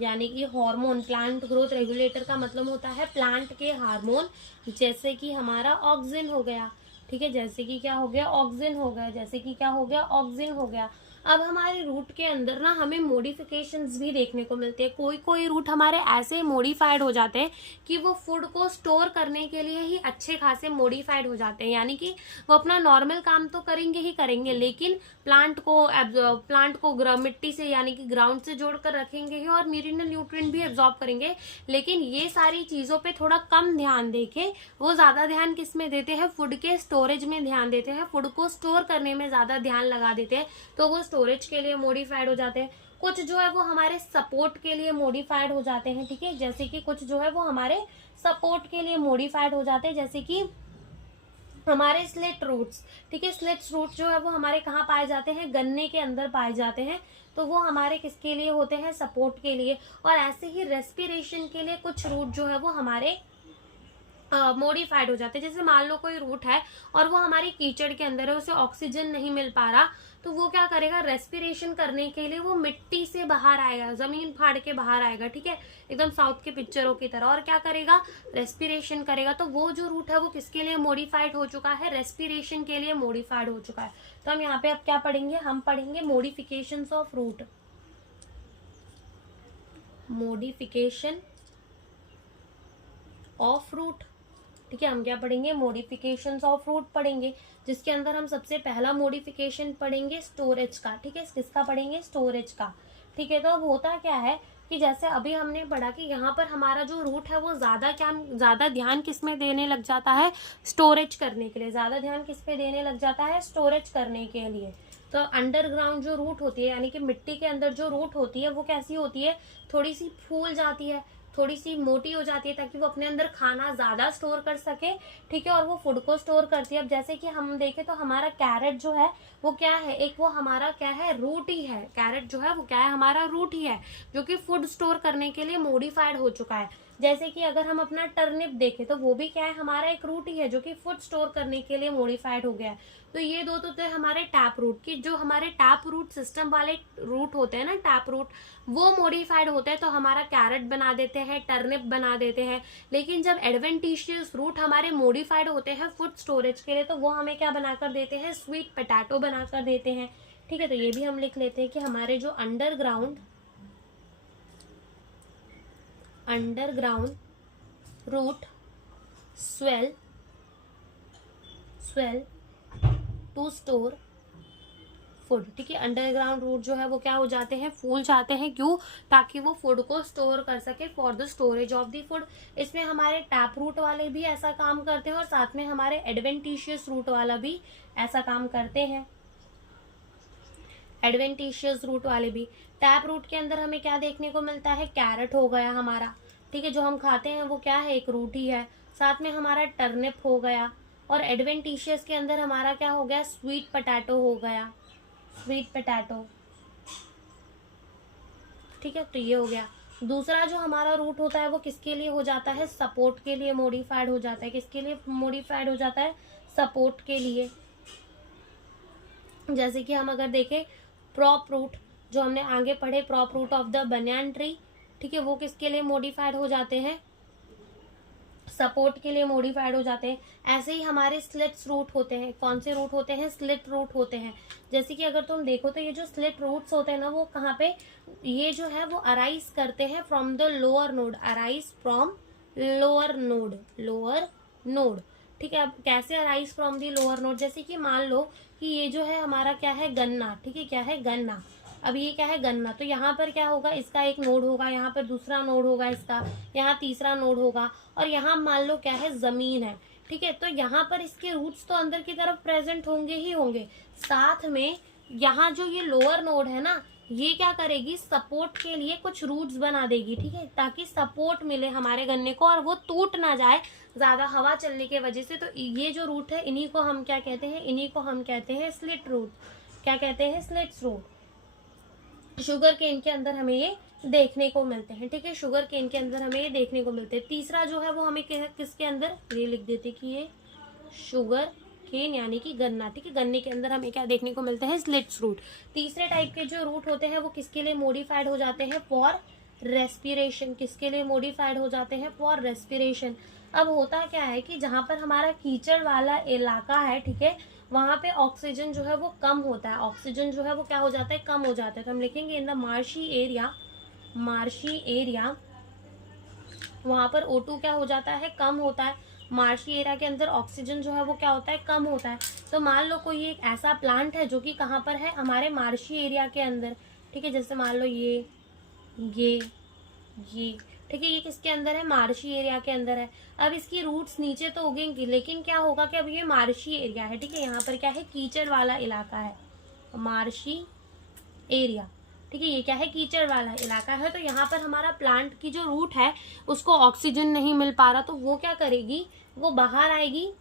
यानी कि हार्मोन। प्लांट ग्रोथ रेगुलेटर का मतलब होता है प्लांट के हार्मोन, जैसे कि हमारा ऑक्सिन हो गया। ठीक है, जैसे कि क्या हो गया, ऑक्सिन हो गया, जैसे कि क्या हो गया, ऑक्सिन हो गया। अब हमारे रूट के अंदर ना हमें मॉडिफिकेशंस भी देखने को मिलते हैं। कोई कोई रूट हमारे ऐसे मॉडिफाइड हो जाते हैं कि वो फूड को स्टोर करने के लिए ही अच्छे खासे मॉडिफाइड हो जाते हैं, यानी कि वो अपना नॉर्मल काम तो करेंगे ही करेंगे, लेकिन प्लांट को मिट्टी से यानी कि ग्राउंड से जोड़कर रखेंगे ही और मिनरल न्यूट्रिएंट भी एब्जॉर्ब करेंगे। लेकिन ये सारी चीजों पे थोड़ा कम ध्यान देके वो ज्यादा ध्यान किस में देते हैं, फूड के स्टोरेज में ध्यान देते हैं, फूड को स्टोर करने में ज्यादा ध्यान लगा देते हैं। तो वो स्टोरेज के लिए मॉडिफाइड हो जाते हैं। कुछ जो है वो हमारे सपोर्ट के लिए मॉडिफाइड हो जाते हैं। ठीक है, जैसे कि कुछ जो है वो हमारे सपोर्ट के लिए मॉडिफाइड हो जाते हैं, जैसे कि हमारे स्लिट रूट्स। ठीक है, स्लिट रूट जो है वो हमारे कहाँ पाए जाते हैं, गन्ने के अंदर पाए जाते हैं। तो वो हमारे किसके लिए होते हैं, सपोर्ट के लिए। और ऐसे ही रेस्पिरेशन के लिए कुछ रूट जो है वो हमारे मॉडिफाइड हो जाते हैं। जैसे मान लो कोई रूट है और वो हमारी कीचड़ के अंदर है, उसे ऑक्सीजन नहीं मिल पा रहा, तो वो क्या करेगा, रेस्पिरेशन करने के लिए वो मिट्टी से बाहर आएगा, जमीन फाड़ के बाहर आएगा। ठीक है, एकदम साउथ के पिक्चरों की तरह। और क्या करेगा, रेस्पिरेशन करेगा। तो वो जो रूट है वो किसके लिए मॉडिफाइड हो चुका है, रेस्पिरेशन के लिए मॉडिफाइड हो चुका है। तो हम यहाँ पे अब क्या पढ़ेंगे, हम पढ़ेंगे modifications of root. Modification of root. ठीक है, हम क्या पढ़ेंगे, मॉडिफिकेशंस ऑफ रूट पढ़ेंगे, जिसके अंदर हम सबसे पहला मॉडिफिकेशन पढ़ेंगे स्टोरेज का। ठीक है, किसका पढ़ेंगे, स्टोरेज का। ठीक है, तो अब होता क्या है कि जैसे अभी हमने पढ़ा कि यहाँ पर हमारा जो रूट है वो ज्यादा ध्यान किस में देने लग जाता है, स्टोरेज करने के लिए। ज्यादा ध्यान किस पे देने लग जाता है, स्टोरेज करने के लिए। तो अंडरग्राउंड जो रूट होती है, यानी कि मिट्टी के अंदर जो रूट होती है, वो कैसी होती है, थोड़ी सी फूल जाती है, थोड़ी सी मोटी हो जाती है, ताकि वो अपने अंदर खाना ज्यादा स्टोर कर सके। ठीक है, और वो फूड को स्टोर करती है। अब जैसे कि हम देखें तो हमारा कैरेट जो है वो क्या है, एक वो हमारा क्या है, रूट ही है। कैरेट जो है वो क्या है, हमारा रूट ही है, जो कि फूड स्टोर करने के लिए मॉडिफाइड हो चुका है। जैसे कि अगर हम अपना टर्निप देखें तो वो भी क्या है, हमारा एक रूट ही है, जो कि फूड स्टोर करने के लिए मॉडिफाइड हो गया है। तो ये दो तो थे हमारे टैप रूट की। जो हमारे टैप रूट सिस्टम वाले रूट होते हैं ना, टैप रूट, वो मॉडिफाइड होते हैं तो हमारा कैरेट बना देते हैं, टर्निप बना देते हैं। लेकिन जब एडवेंटिशियस रूट हमारे मॉडिफाइड होते हैं फूड स्टोरेज के लिए, तो वो हमें क्या बनाकर देते हैं, स्वीट पोटैटो बनाकर देते हैं। ठीक है, तो ये भी हम लिख लेते हैं कि हमारे जो underground root swell to store food, ठीक है। अंडरग्राउंड रूट जो है वो क्या हो जाते हैं, फूल जाते हैं, क्यों, ताकि वो फूड को स्टोर कर सके for the storage of the food. इसमें हमारे टैप रूट वाले भी ऐसा काम करते हैं और साथ में हमारे एडवेंटिशियस रूट वाला भी ऐसा काम करते हैं, एडवेंटिशियस रूट वाले भी। टैप रूट के अंदर हमें क्या देखने को मिलता है, कैरेट हो गया हमारा, ठीक है, जो हम खाते हैं वो क्या है, एक रूट ही है। साथ में हमारा टर्निप हो गया, और एडवेंटिशियस के अंदर हमारा क्या हो गया, स्वीट पोटैटो हो गया, स्वीट पोटैटो, ठीक है। तो ये हो गया। दूसरा जो हमारा रूट होता है वो किसके लिए हो जाता है, सपोर्ट के लिए मॉडिफाइड हो जाता है। किसके लिए मॉडिफाइड हो जाता है, सपोर्ट के लिए। जैसे कि हम अगर देखें प्रॉप रूट, जो हमने आगे पढ़े, prop root of the banyan tree, ठीक है, वो किसके लिए मॉडिफाइड हो जाते हैं, सपोर्ट के लिए मॉडिफाइड हो जाते हैं। ऐसे ही हमारे स्लिट्स रूट होते हैं। कौन से रूट होते हैं, स्लिट रूट होते हैं। जैसे कि अगर तुम देखो तो ये जो स्लिट रूट्स होते हैं ना, वो कहाँ पे, ये जो है वो अराइज करते हैं from the lower node, arise from lower node, lower node, ठीक है। अब कैसे arise from the lower node, जैसे कि मान लो कि ये जो है हमारा क्या है, गन्ना, ठीक है, क्या है, गन्ना। अब ये क्या है, गन्ना, तो यहाँ पर क्या होगा, इसका एक नोड होगा, यहाँ पर दूसरा नोड होगा इसका, यहाँ तीसरा नोड होगा, और यहाँ मान लो क्या है, जमीन है, ठीक है। तो यहाँ पर इसके रूट्स तो अंदर की तरफ प्रेजेंट होंगे ही होंगे, साथ में यहाँ जो ये लोअर नोड है ना, ये क्या करेगी, सपोर्ट के लिए कुछ रूट्स बना देगी, ठीक है, ताकि सपोर्ट मिले हमारे गन्ने को और वो टूट ना जाए ज्यादा हवा चलने की वजह से। तो ये जो रूट है, इन्हीं को हम क्या कहते हैं, इन्हीं को हम कहते हैं स्लिट रूट। क्या कहते हैं, स्लिट्स रूट। शुगर केन के अंदर हमें ये देखने को मिलते हैं, ठीक है, शुगर केन के अंदर हमें ये देखने को मिलते हैं। तीसरा जो है वो हमें किसके अंदर, ये लिख देते कि ये शुगर केन यानी कि गन्ना, ठीक है, गन्ने के अंदर हमें क्या देखने को मिलता है, स्लिट्स रूट। तीसरे टाइप के जो रूट होते हैं वो किसके लिए मॉडिफाइड हो जाते हैं, फॉर रेस्पिरेशन। किसके लिए मॉडिफाइड हो जाते हैं, फॉर रेस्पिरेशन। अब होता क्या है कि जहां पर हमारा कीचड़ वाला इलाका है, ठीक है, वहां पे ऑक्सीजन जो है वो कम होता है, ऑक्सीजन जो है वो क्या हो जाता है, कम हो जाता है। तो हम लिखेंगे in the marshy area, marshy area, वहां पर O2 क्या हो जाता है, कम होता है। मार्शी एरिया के अंदर ऑक्सीजन जो है वो क्या होता है, कम होता है। तो मान लो कोई एक ऐसा प्लांट है जो कि कहाँ पर है, हमारे मार्शी एरिया के अंदर, ठीक है, जैसे मान लो ये ठीक है, ये किसके अंदर है, मार्शी एरिया के अंदर है। अब इसकी रूट्स नीचे तो उगेंगी, लेकिन क्या होगा कि अब ये मार्शी एरिया है, ठीक है, यहाँ पर क्या है, कीचड़ वाला इलाका है, मार्शी एरिया, ठीक है, ये क्या है, कीचड़ वाला इलाका है। तो यहाँ पर हमारा प्लांट की जो रूट है उसको ऑक्सीजन नहीं मिल पा रहा, तो वो क्या करेगी, वो बाहर आएगी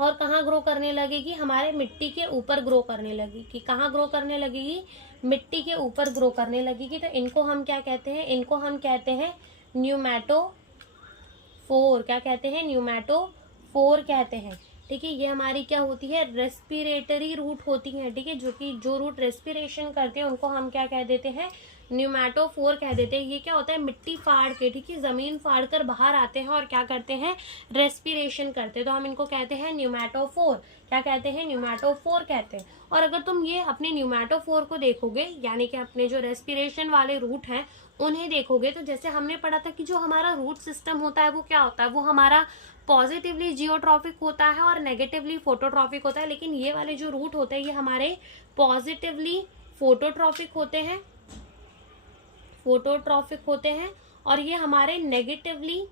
और कहाँ ग्रो करने लगेगी, हमारे मिट्टी के ऊपर ग्रो करने लगेगी। कहाँ ग्रो करने लगेगी, मिट्टी के ऊपर ग्रो करने लगेगी। तो इनको हम क्या कहते हैं, इनको हम कहते हैं न्यूमैटोफोर। क्या कहते हैं, न्यूमैटोफोर कहते हैं, ठीक है। ये हमारी क्या होती है, रेस्पिरेटरी रूट होती है, ठीक है, जो रूट रेस्पिरेशन करते हैं उनको हम क्या कह देते हैं, न्यूमैटोफोर कह देते हैं। ये क्या होता है, मिट्टी फाड़ के, ठीक है, जमीन फाड़ कर बाहर आते हैं और क्या करते हैं, रेस्पिरेशन करते हैं, तो हम इनको कहते हैं न्यूमैटोफोर। क्या कहते हैं, न्यूमैटोफोर कहते हैं। और अगर तुम ये अपने न्यूमैटोफोर को देखोगे, यानी कि अपने जो रेस्पिरेशन वाले रूट हैं उन्हें देखोगे, तो जैसे हमने पढ़ा था कि जो हमारा रूट सिस्टम होता है वो क्या होता है, वो हमारा पॉजिटिवली जियोट्रॉफिक होता है और नेगेटिवली फोटोट्रॉफिक होता है। लेकिन ये वाले जो रूट होते हैं ये हमारे पॉजिटिवली फोटोट्रॉफिक होते हैं, और ये हमारे नेगेटिवली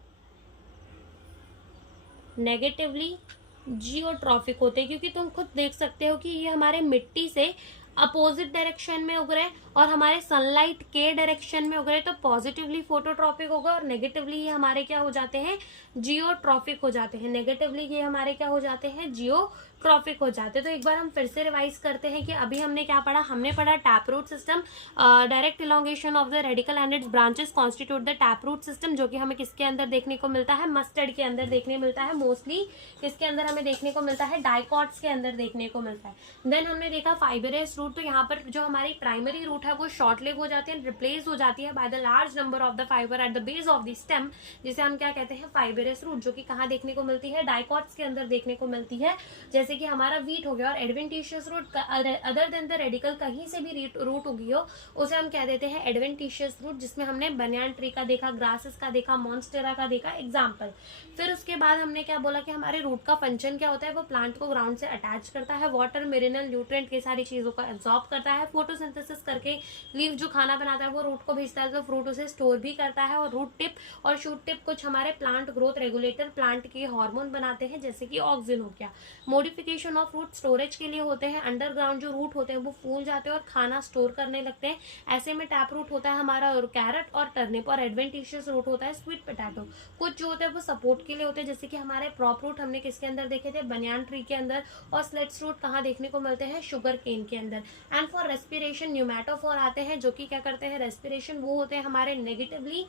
जियोट्रॉफिक होते हैं, क्योंकि तुम खुद देख सकते हो कि ये हमारे मिट्टी से अपोजिट डायरेक्शन में उग रहे और हमारे सनलाइट के डायरेक्शन में उग रहे, तो पॉजिटिवली फोटोट्रॉपिक होगा और नेगेटिवली ये हमारे क्या हो जाते हैं, जियोट्रॉपिक हो जाते हैं। नेगेटिवली ये हमारे क्या हो जाते हैं, जियोट्रॉपिक हो जाते हैं। तो एक बार हम फिर से रिवाइज करते हैं कि अभी हमने क्या पढ़ा, हमने पढ़ा tap root system, direct elongation of the radicle and its branches constitute the tap root system, जो कि हमें किसके अंदर देखने को मिलता है, मस्टर्ड के अंदर देखने मिलता है, मोस्टली किसके अंदर हमें देखने को मिलता है, डाइकॉट्स के अंदर देखने को मिलता है। देन हमने देखा फाइबरस रूट, तो यहाँ पर जो हमारी प्राइमरी रूट है वो शॉर्ट लिव हो जाती है, रिप्लेस हो जाती है by the large number of the fibre at the base of the stem, जिसे हम क्या कहते हैं, फाइबरस रूट, जो कि कहाँ देखने को मिलती है, डाइकॉट्स के अंदर देखने को मिलती है। जैसे कि हमारा वीट हो गया, और adventitious root other than the radicle कहीं से भी रूट उगी हो उसे हम कह देते हैं एडवेंटिशियस रूट, जिसमें हमने बनियान ट्री का देखा, ग्रासेस का देखा, मॉन्स्टेरा का देखा एग्जाम्पल। फिर उसके बाद हमने क्या बोला कि हमारे रूट का फंक्शन क्या होता है, वो प्लांट को ग्राउंड से अटैच करता है, वाटर, मिनरल, न्यूट्रिएंट की सारी चीजों को एब्जॉर्ब करता है, फोटोसिंथेसिस करके लीफ जो खाना बनाता है वो रूट को भेजता है, तो फ्रूट उसे स्टोर भी करता है, और रूट टिप और शूट टिप कुछ हमारे प्लांट ग्रोथ रेगुलेटर, प्लांट के हार्मोन बनाते हैं, जैसे कि ऑक्सिन हो गया। मॉडिफिकेशन ऑफ रूट स्टोरेज के लिए होते हैं, अंडरग्राउंड जो रूट होते हैं वो फूल जाते हैं और खाना स्टोर करने लगते हैं। ऐसे में टैप रूट होता है हमारा कैरेट और टर्निप, और एडवेंटिशियस रूट होता है स्वीट पोटैटो। कुछ जो होते हैं वो सपोर्ट के लिए होते हैं, जैसे कि हमारे प्रॉप रूट हमने किसके अंदर देखे थे, बनियान ट्री के अंदर, और स्लेट्स रूट कहाँ देखने को मिलते हैं, शुगर केन के अंदर। एंड फॉर रेस्पिरेशन न्यूमैटोफोर आते हैं, जो कि क्या करते हैं, रेस्पिरेशन वो होते हैं हमारे नेगेटिवली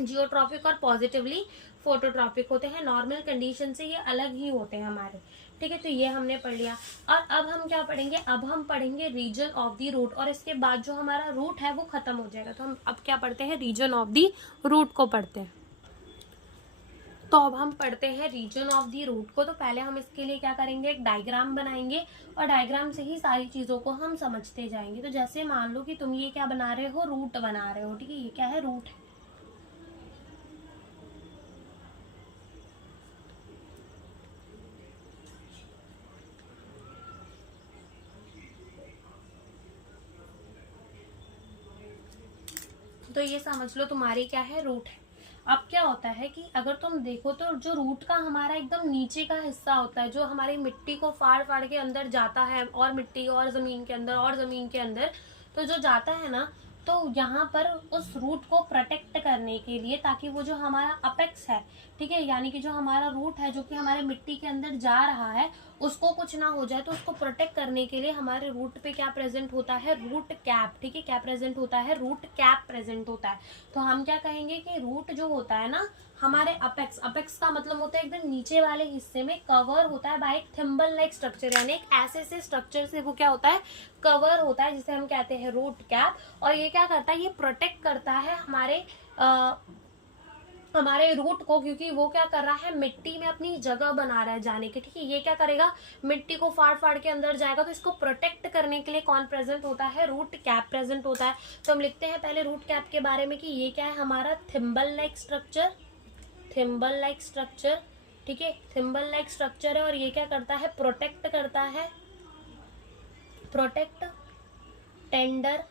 जियोट्रॉपिक और पॉजिटिवली फोटोट्रॉपिक होते हैं। नॉर्मल कंडीशन से ये अलग ही होते हैं हमारे, ठीक है। तो ये हमने पढ़ लिया। और अब हम क्या पढ़ेंगे, अब हम पढ़ेंगे रीजन ऑफ द रूट, और इसके बाद जो हमारा रूट है वो खत्म हो जाएगा। तो हम अब क्या पढ़ते हैं, रीजन ऑफ द रूट को पढ़ते हैं। तो अब हम पढ़ते हैं रीजन ऑफ द रूट को। तो पहले हम इसके लिए क्या करेंगे, एक डायग्राम बनाएंगे, और डायग्राम से ही सारी चीजों को हम समझते जाएंगे। तो जैसे मान लो कि तुम ये क्या बना रहे हो, रूट बना रहे हो, ठीक है। ये क्या है, रूट है। तो ये समझ लो तुम्हारी क्या है, रूट है। अब क्या होता है कि अगर तुम देखो तो जो रूट का हमारा एकदम नीचे का हिस्सा होता है, जो हमारी मिट्टी को फाड़ फाड़ के अंदर जाता है, और मिट्टी और जमीन के अंदर और जमीन के अंदर, तो जो जाता है ना, तो यहाँ पर उस रूट को प्रोटेक्ट करने के लिए, ताकि वो जो हमारा अपेक्स है, ठीक है, यानी कि जो हमारा रूट है जो कि हमारे मिट्टी के अंदर जा रहा है, उसको कुछ ना हो जाए, तो उसको प्रोटेक्ट करने के लिए हमारे रूट पे क्या प्रेजेंट होता है, रूट कैप, ठीक है। क्या प्रेजेंट होता है, रूट कैप प्रेजेंट होता है। तो हम क्या कहेंगे कि रूट जो होता है ना, हमारे अपेक्स, अपेक्स का मतलब होता है एकदम नीचे वाले हिस्से में कवर होता है बाय एक थिम्बल लाइक स्ट्रक्चर, यानी एक ऐसे स्ट्रक्चर से वो क्या होता है, कवर होता है, जिसे हम कहते हैं रूट कैप। और ये क्या करता है, ये प्रोटेक्ट करता है हमारे रूट को, क्योंकि वो क्या कर रहा है, मिट्टी में अपनी जगह बना रहा है जाने की, ठीक है। ये क्या करेगा, मिट्टी को फाड़ फाड़ के अंदर जाएगा, तो इसको प्रोटेक्ट करने के लिए कौन प्रेजेंट होता है, रूट कैप प्रेजेंट होता है। तो हम लिखते हैं पहले रूट कैप के बारे में कि ये क्या है, हमारा thimble like structure, thimble like structure, ठीक है। थिम्बल लाइक स्ट्रक्चर है, और ये क्या करता है, प्रोटेक्ट करता है, protect tender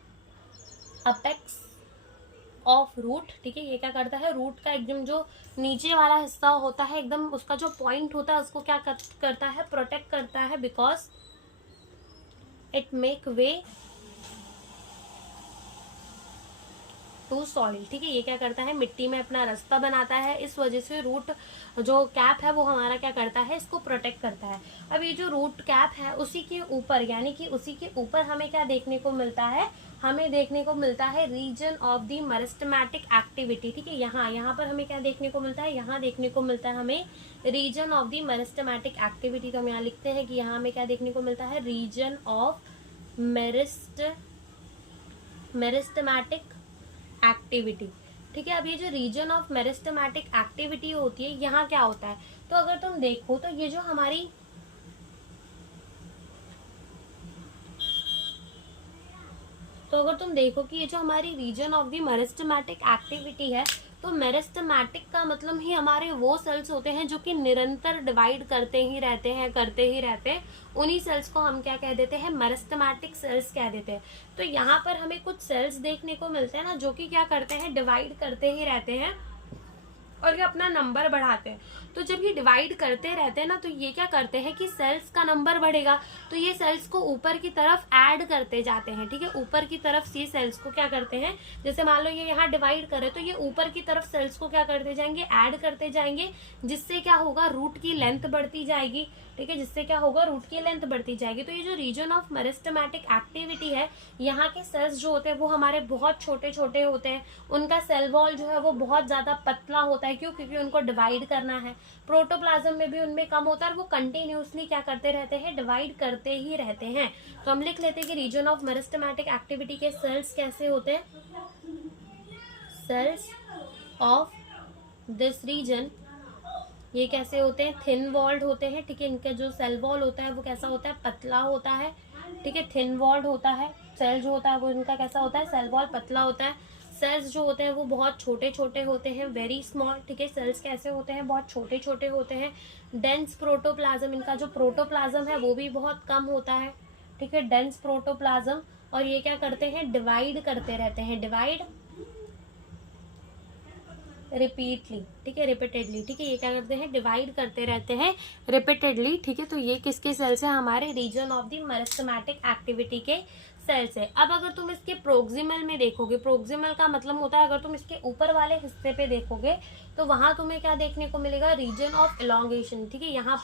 apex of root, ठीक है। ये क्या करता है, रूट का एकदम जो नीचे वाला हिस्सा होता है, एकदम उसका जो पॉइंट होता है, उसको क्या करता है, प्रोटेक्ट करता है, because it make way to soil, ठीक है। ये क्या करता है, मिट्टी में अपना रास्ता बनाता है, इस वजह से रूट जो कैप है वो हमारा क्या करता है, इसको प्रोटेक्ट करता है। अब ये जो रूट कैप है उसी के ऊपर, यानी कि उसी के ऊपर हमें क्या देखने को मिलता है, हमें देखने को मिलता है region of the meristematic activity, ठीक है। यहाँ पर हमें क्या देखने को मिलता है, यहाँ देखने को मिलता है हमें region of the meristematic activity. तो हम यहाँ लिखते हैं कि यहाँ हमें क्या देखने को मिलता है, रीजन ऑफ मेरिस्टेमेटिक एक्टिविटी, ठीक है। अब ये जो रीजन ऑफ मेरिस्टेमेटिक एक्टिविटी होती है, यहाँ क्या होता है, तो अगर तुम देखो तो ये जो हमारी अगर तुम देखो कि ये जो हमारी region of the meristematic activity है, तो मेरिस्टेमेटिक का मतलब ही हमारे वो सेल्स होते हैं जो कि निरंतर डिवाइड करते ही रहते हैं। उन्हीं सेल्स को हम क्या कह देते हैं, मेरिस्टेमेटिक सेल्स कह देते हैं। तो यहाँ पर हमें कुछ सेल्स देखने को मिलते हैं ना, जो कि क्या करते हैं, डिवाइड करते ही रहते हैं, और ये अपना नंबर बढ़ाते हैं। तो जब ये डिवाइड करते रहते हैं ना, तो ये क्या करते हैं कि सेल्स का नंबर बढ़ेगा, तो ये सेल्स को ऊपर की तरफ ऐड करते जाते हैं, ठीक है। ऊपर की तरफ ये सेल्स को क्या करते हैं, जैसे मान लो ये यहाँ डिवाइड करे, तो ये ऊपर की तरफ सेल्स को क्या करते जाएंगे, ऐड करते जाएंगे, जिससे क्या होगा, रूट की लेंथ बढ़ती जाएगी, ठीक है। जिससे क्या होगा, रूट की लेंथ बढ़ती जाएगी। तो ये जो रीजन ऑफ मेरिस्टेमेटिक एक्टिविटी है, यहाँ के सेल्स जो होते हैं वो हमारे बहुत छोटे छोटे होते हैं, उनका सेल वॉल जो है वो बहुत ज्यादा पतला होता है। क्यों, क्योंकि उनको डिवाइड करना है, प्रोटोप्लाज्म में भी उनमें कम होता है और वो कंटिन्यूसली क्या करते रहते हैं, डिवाइड करते ही रहते हैं। तो हम लिख लेते हैं कि रीजन ऑफ मेरिस्टेमेटिक एक्टिविटी के सेल्स कैसे होते हैं, सेल्स ऑफ दिस रीजन ये कैसे होते हैं, थिन वॉल्ड होते हैं, ठीक है। इनका जो सेल वॉल होता है वो कैसा होता है, पतला होता है, ठीक है, थिन वॉल्ड होता है। सेल जो होता है वो इनका कैसा होता है, सेल वॉल पतला होता है। सेल्स जो होते हैं वो बहुत छोटे छोटे होते हैं, वेरी स्मॉल, ठीक है। सेल्स कैसे होते हैं, बहुत छोटे छोटे होते हैं। डेंस प्रोटोप्लाज्म, इनका जो प्रोटोप्लाज्म है वो भी बहुत कम होता है, ठीक है, डेंस प्रोटोप्लाज्म। और ये क्या करते हैं, डिवाइड करते रहते हैं, डिवाइड रिपीटली, ठीक है, रिपीटेडली, ठीक है। ये क्या करते हैं, डिवाइड करते रहते हैं रिपीटेडली, ठीक है। तो ये किसके सेल्स है, हमारे region of the meristematic activity के सेल्स है। अब अगर तुम इसके प्रोक्सिमल में देखोगे, प्रोक्सिमल का मतलब होता है अगर तुम इसके ऊपर वाले हिस्से पे देखोगे तो वहां तुम्हें क्या देखने को मिलेगा, रीजन ऑफ इलॉन्गेशन, ठीक है। यहाँ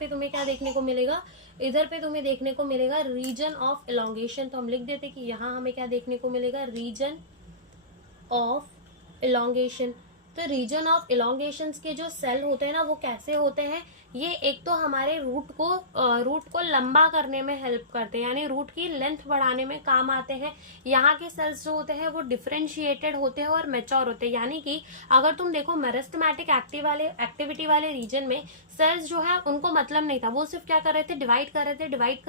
पे तुम्हें क्या देखने को मिलेगा, इधर पे तुम्हें देखने को मिलेगा रीजन ऑफ इलॉन्गेशन। तो हम लिख देते कि यहाँ हमें क्या देखने को मिलेगा, रीजन ऑफ इलॉन्गेशन। तो रीजन ऑफ इलॉन्गेशन के जो सेल होते हैं ना वो कैसे होते हैं, ये एक तो हमारे रूट को लंबा करने में हेल्प करते हैं, यानी रूट की लेंथ बढ़ाने में काम आते हैं। यहाँ के सेल्स जो होते हैं वो डिफरेंशिएटेड होते हैं और मैच्योर होते हैं। यानी कि अगर तुम देखो मेरिस्टेमेटिक एक्टिविटी वाले रीजन में सेल्स जो है उनको मतलब नहीं था, वो सिर्फ क्या कर रहे थे, डिवाइड कर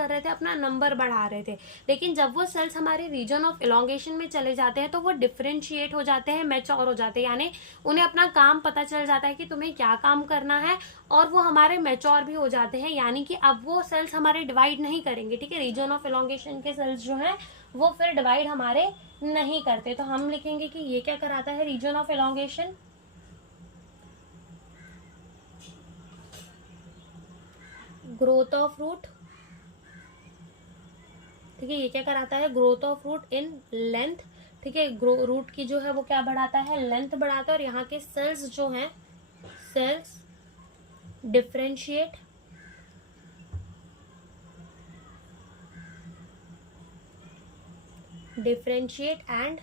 रहे थे, अपना नंबर बढ़ा रहे थे। लेकिन जब वो सेल्स हमारे रीजन ऑफ इलॉन्गेशन में चले जाते हैं तो वो डिफरेंशिएट हो जाते हैं, मैच्योर हो जाते हैं, यानी उन्हें अपना काम पता चल जाता है कि तुम्हें क्या काम करना है, और वो हमारे मैच्योर भी हो जाते हैं। यानी कि अब वो सेल्स हमारे डिवाइड नहीं करेंगे, ठीक है। रीजन ऑफ इलॉन्गेशन के सेल्स जो हैं वो फिर डिवाइड हमारे नहीं करते। तो हम लिखेंगे कि ये क्या कराता है, region of elongation growth of root, ठीक है। ये क्या कराता है, growth of root in length, ठीक है। रूट की जो है वो क्या बढ़ाता है, लेंथ बढ़ाता है। और यहाँ के सेल्स जो हैं, सेल्स डिफरेंशिएट एंड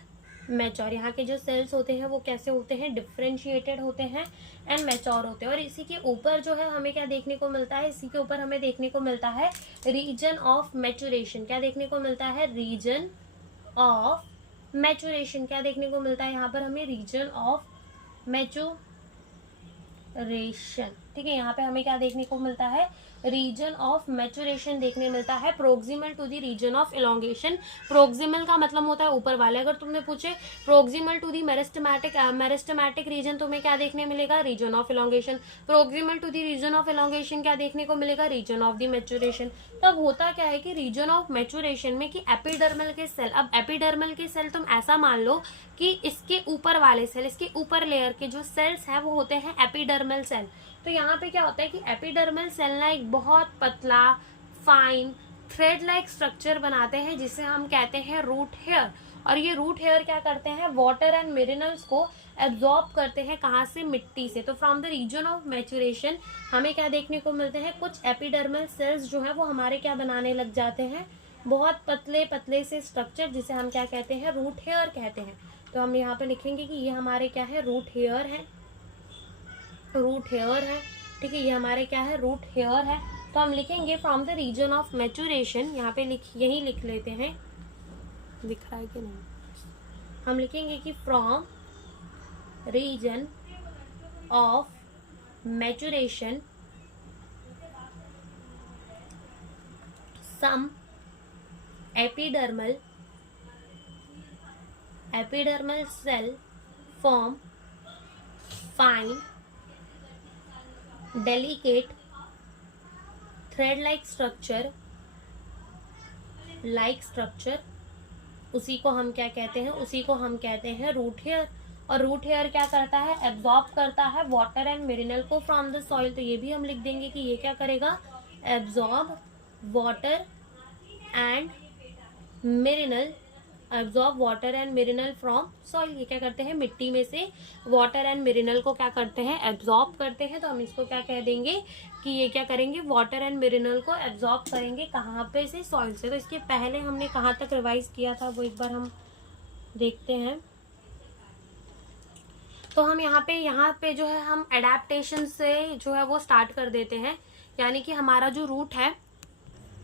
मैच्योर। यहाँ के जो सेल्स होते हैं वो कैसे होते हैं, डिफरेंशिएटेड होते हैं एंड मैच्योर होते हैं। और इसी के ऊपर जो है हमें क्या देखने को मिलता है, इसी के ऊपर हमें देखने को मिलता है रीजन ऑफ मैच्योरेशन। क्या देखने को मिलता है, रीजन ऑफ मैच्योरेशन। क्या देखने को मिलता है यहाँ पर हमें, रीजन ऑफ मैच्योरेशन, ठीक है। यहाँ पे हमें क्या देखने को मिलता है, रीजन ऑफ मैच्योरेशन देखने मिलता है proximal to the region of elongation. Proximal का मतलब होता है ऊपर वाले। अगर तुमने पूछे proximal to the meristematic region, तुम्हें क्या देखने मिलेगा, region of elongation. Proximal to the region of elongation क्या देखने को मिलेगा, रीजन ऑफ द मैच्योरेशन। तो अब होता क्या है कि रीजन ऑफ मैच्योरेशन में कि एपिडर्मल के सेल, अब एपिडर्मल के सेल तुम ऐसा मान लो कि इसके ऊपर वाले सेल, इसके ऊपर लेयर के जो सेल्स हैं वो होते हैं एपिडर्मल सेल। तो यहाँ पे क्या होता है कि एपिडर्मल सेल ना एक बहुत पतला फाइन थ्रेड लाइक स्ट्रक्चर बनाते हैं जिसे हम कहते हैं रूट हेयर। और ये रूट हेयर क्या करते हैं, वाटर एंड मिनरल्स को एब्जॉर्ब करते हैं, कहाँ से, मिट्टी से। तो from the region of maturation हमें क्या देखने को मिलते हैं, कुछ एपिडर्मल सेल्स जो है वो हमारे क्या बनाने लग जाते हैं, बहुत पतले पतले से स्ट्रक्चर, जिसे हम क्या कहते हैं, रूट हेयर कहते हैं। तो हम यहाँ पे लिखेंगे कि ये हमारे क्या है, रूट हेयर है, रूट हेयर है, ठीक है। ये हमारे क्या है, रूट हेयर है। तो हम लिखेंगे from the region of maturation, यहाँ पे यही लिख लेते हैं, दिख रहा है कि नहीं, हम लिखेंगे कि from region of maturation some epidermal cell form fine delicate thread like structure, उसी को हम क्या कहते हैं, उसी को हम कहते हैं रूट हेयर। और रूट हेयर क्या करता है, एब्जॉर्ब करता है वाटर एंड मिनरल को फ्रॉम द सॉइल। तो ये भी हम लिख देंगे कि ये क्या करेगा, absorb water and mineral, absorb water and mineral from soil. ये क्या करते हैं, मिट्टी में से वाटर एंड मिनरल को क्या करते हैं, एब्जॉर्ब करते हैं। तो हम इसको क्या कह देंगे कि ये क्या करेंगे, वाटर एंड मिनरल को एब्जॉर्ब करेंगे, कहाँ पे से, सॉइल से। तो इसके पहले हमने कहाँ तक रिवाइज किया था वो एक बार हम देखते हैं। तो हम यहाँ पे जो है हम एडेप्टेशन से जो है वो स्टार्ट कर देते हैं, यानी कि हमारा जो रूट है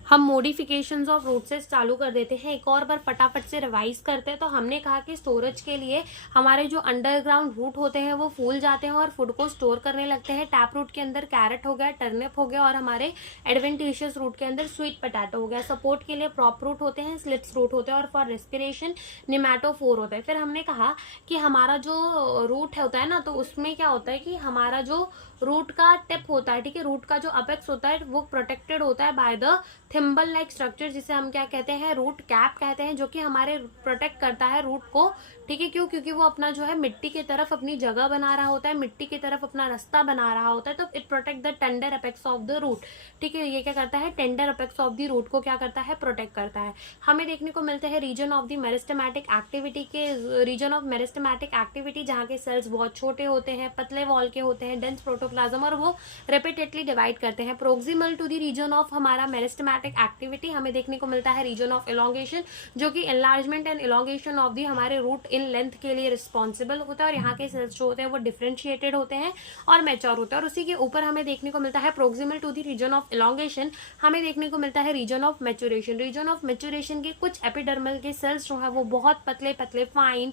हम मॉडिफिकेशंस ऑफ रूट से चालू कर देते हैं। एक और बार फटाफट से रिवाइज करते हैं। तो हमने कहा कि स्टोरेज के लिए हमारे जो अंडरग्राउंड रूट होते हैं वो फूल जाते हैं और फूड को स्टोर करने लगते हैं। टैप रूट के अंदर कैरेट हो गया, टर्निप हो गया, और हमारे एडवेंटिशियस रूट के अंदर स्वीट पोटैटो हो गया। सपोर्ट के लिए प्रॉप रूट होते हैं, स्लिप्स रूट होते हैं, और फॉर रेस्पिरेशन निमेटोफोर होता है। फिर हमने कहा कि हमारा जो रूट होता है ना, तो उसमें क्या होता है कि हमारा जो रूट का टिप होता है, ठीक है, रूट का जो अपेक्स होता है वो प्रोटेक्टेड होता है by the thimble like structure, जिसे हम क्या कहते हैं, रूट कैप कहते हैं, जो कि हमारे प्रोटेक्ट करता है रूट को, ठीक है। क्यों? क्योंकि वो अपना जो है मिट्टी की तरफ अपनी जगह बना रहा होता है, मिट्टी की तरफ अपना रास्ता बना रहा होता है। तो it protect the tender apex of the root, ठीक है। ये क्या करता है, tender apex of the root को क्या करता है, प्रोटेक्ट करता है। हमें देखने को मिलते हैं region of the meristematic activity के, रीजन ऑफ मेरिस्टेमेटिक एक्टिविटी, जहाँ के सेल्स बहुत छोटे होते हैं, पतले वॉल के होते हैं, डेंस प्रोटोप्लाज्म, और वो रिपीटेडली डिवाइड करते हैं। Proximal to the region of हमारा मेरिस्टेमेटिक एक्टिविटी हमें देखने को मिलता है रीजन ऑफ इलॉन्गेशन, जो कि enlargement and elongation of the हमारे रूट इन लेंथ के लिए रिस्पॉन्सिबल होता है। और यहाँ के सेल्स जो होते हैं वो डिफरेंशिएटेड होते हैं और मैच्योर होते हैं। और उसी के ऊपर हमें देखने को मिलता है proximal to the region of elongation हमें देखने को मिलता है region of maturation. Region of maturation के कुछ एपिडर्मल के सेल्स जो है वो बहुत पतले पतले fine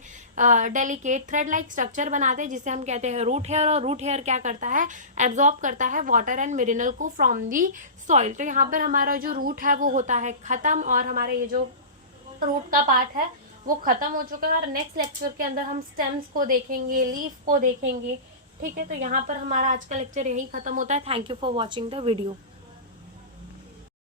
delicate thread like structure बनाते हैं, जिसे हम कहते हैं रूट हेयर। और रूट हेयर क्या करता है, एब्जॉर्ब करता है वाटर एंड मिनरल को फ्रॉम दी सॉइल। तो यहाँ पर हमारा जो रूट है वो होता है खत्म, और हमारे ये जो रूट का पार्ट है वो खत्म हो चुका है। और नेक्स्ट लेक्चर के अंदर हम स्टेम्स को देखेंगे, लीफ को देखेंगे, ठीक है। तो यहाँ पर हमारा आज का लेक्चर यही खत्म होता है। Thank you for watching the video.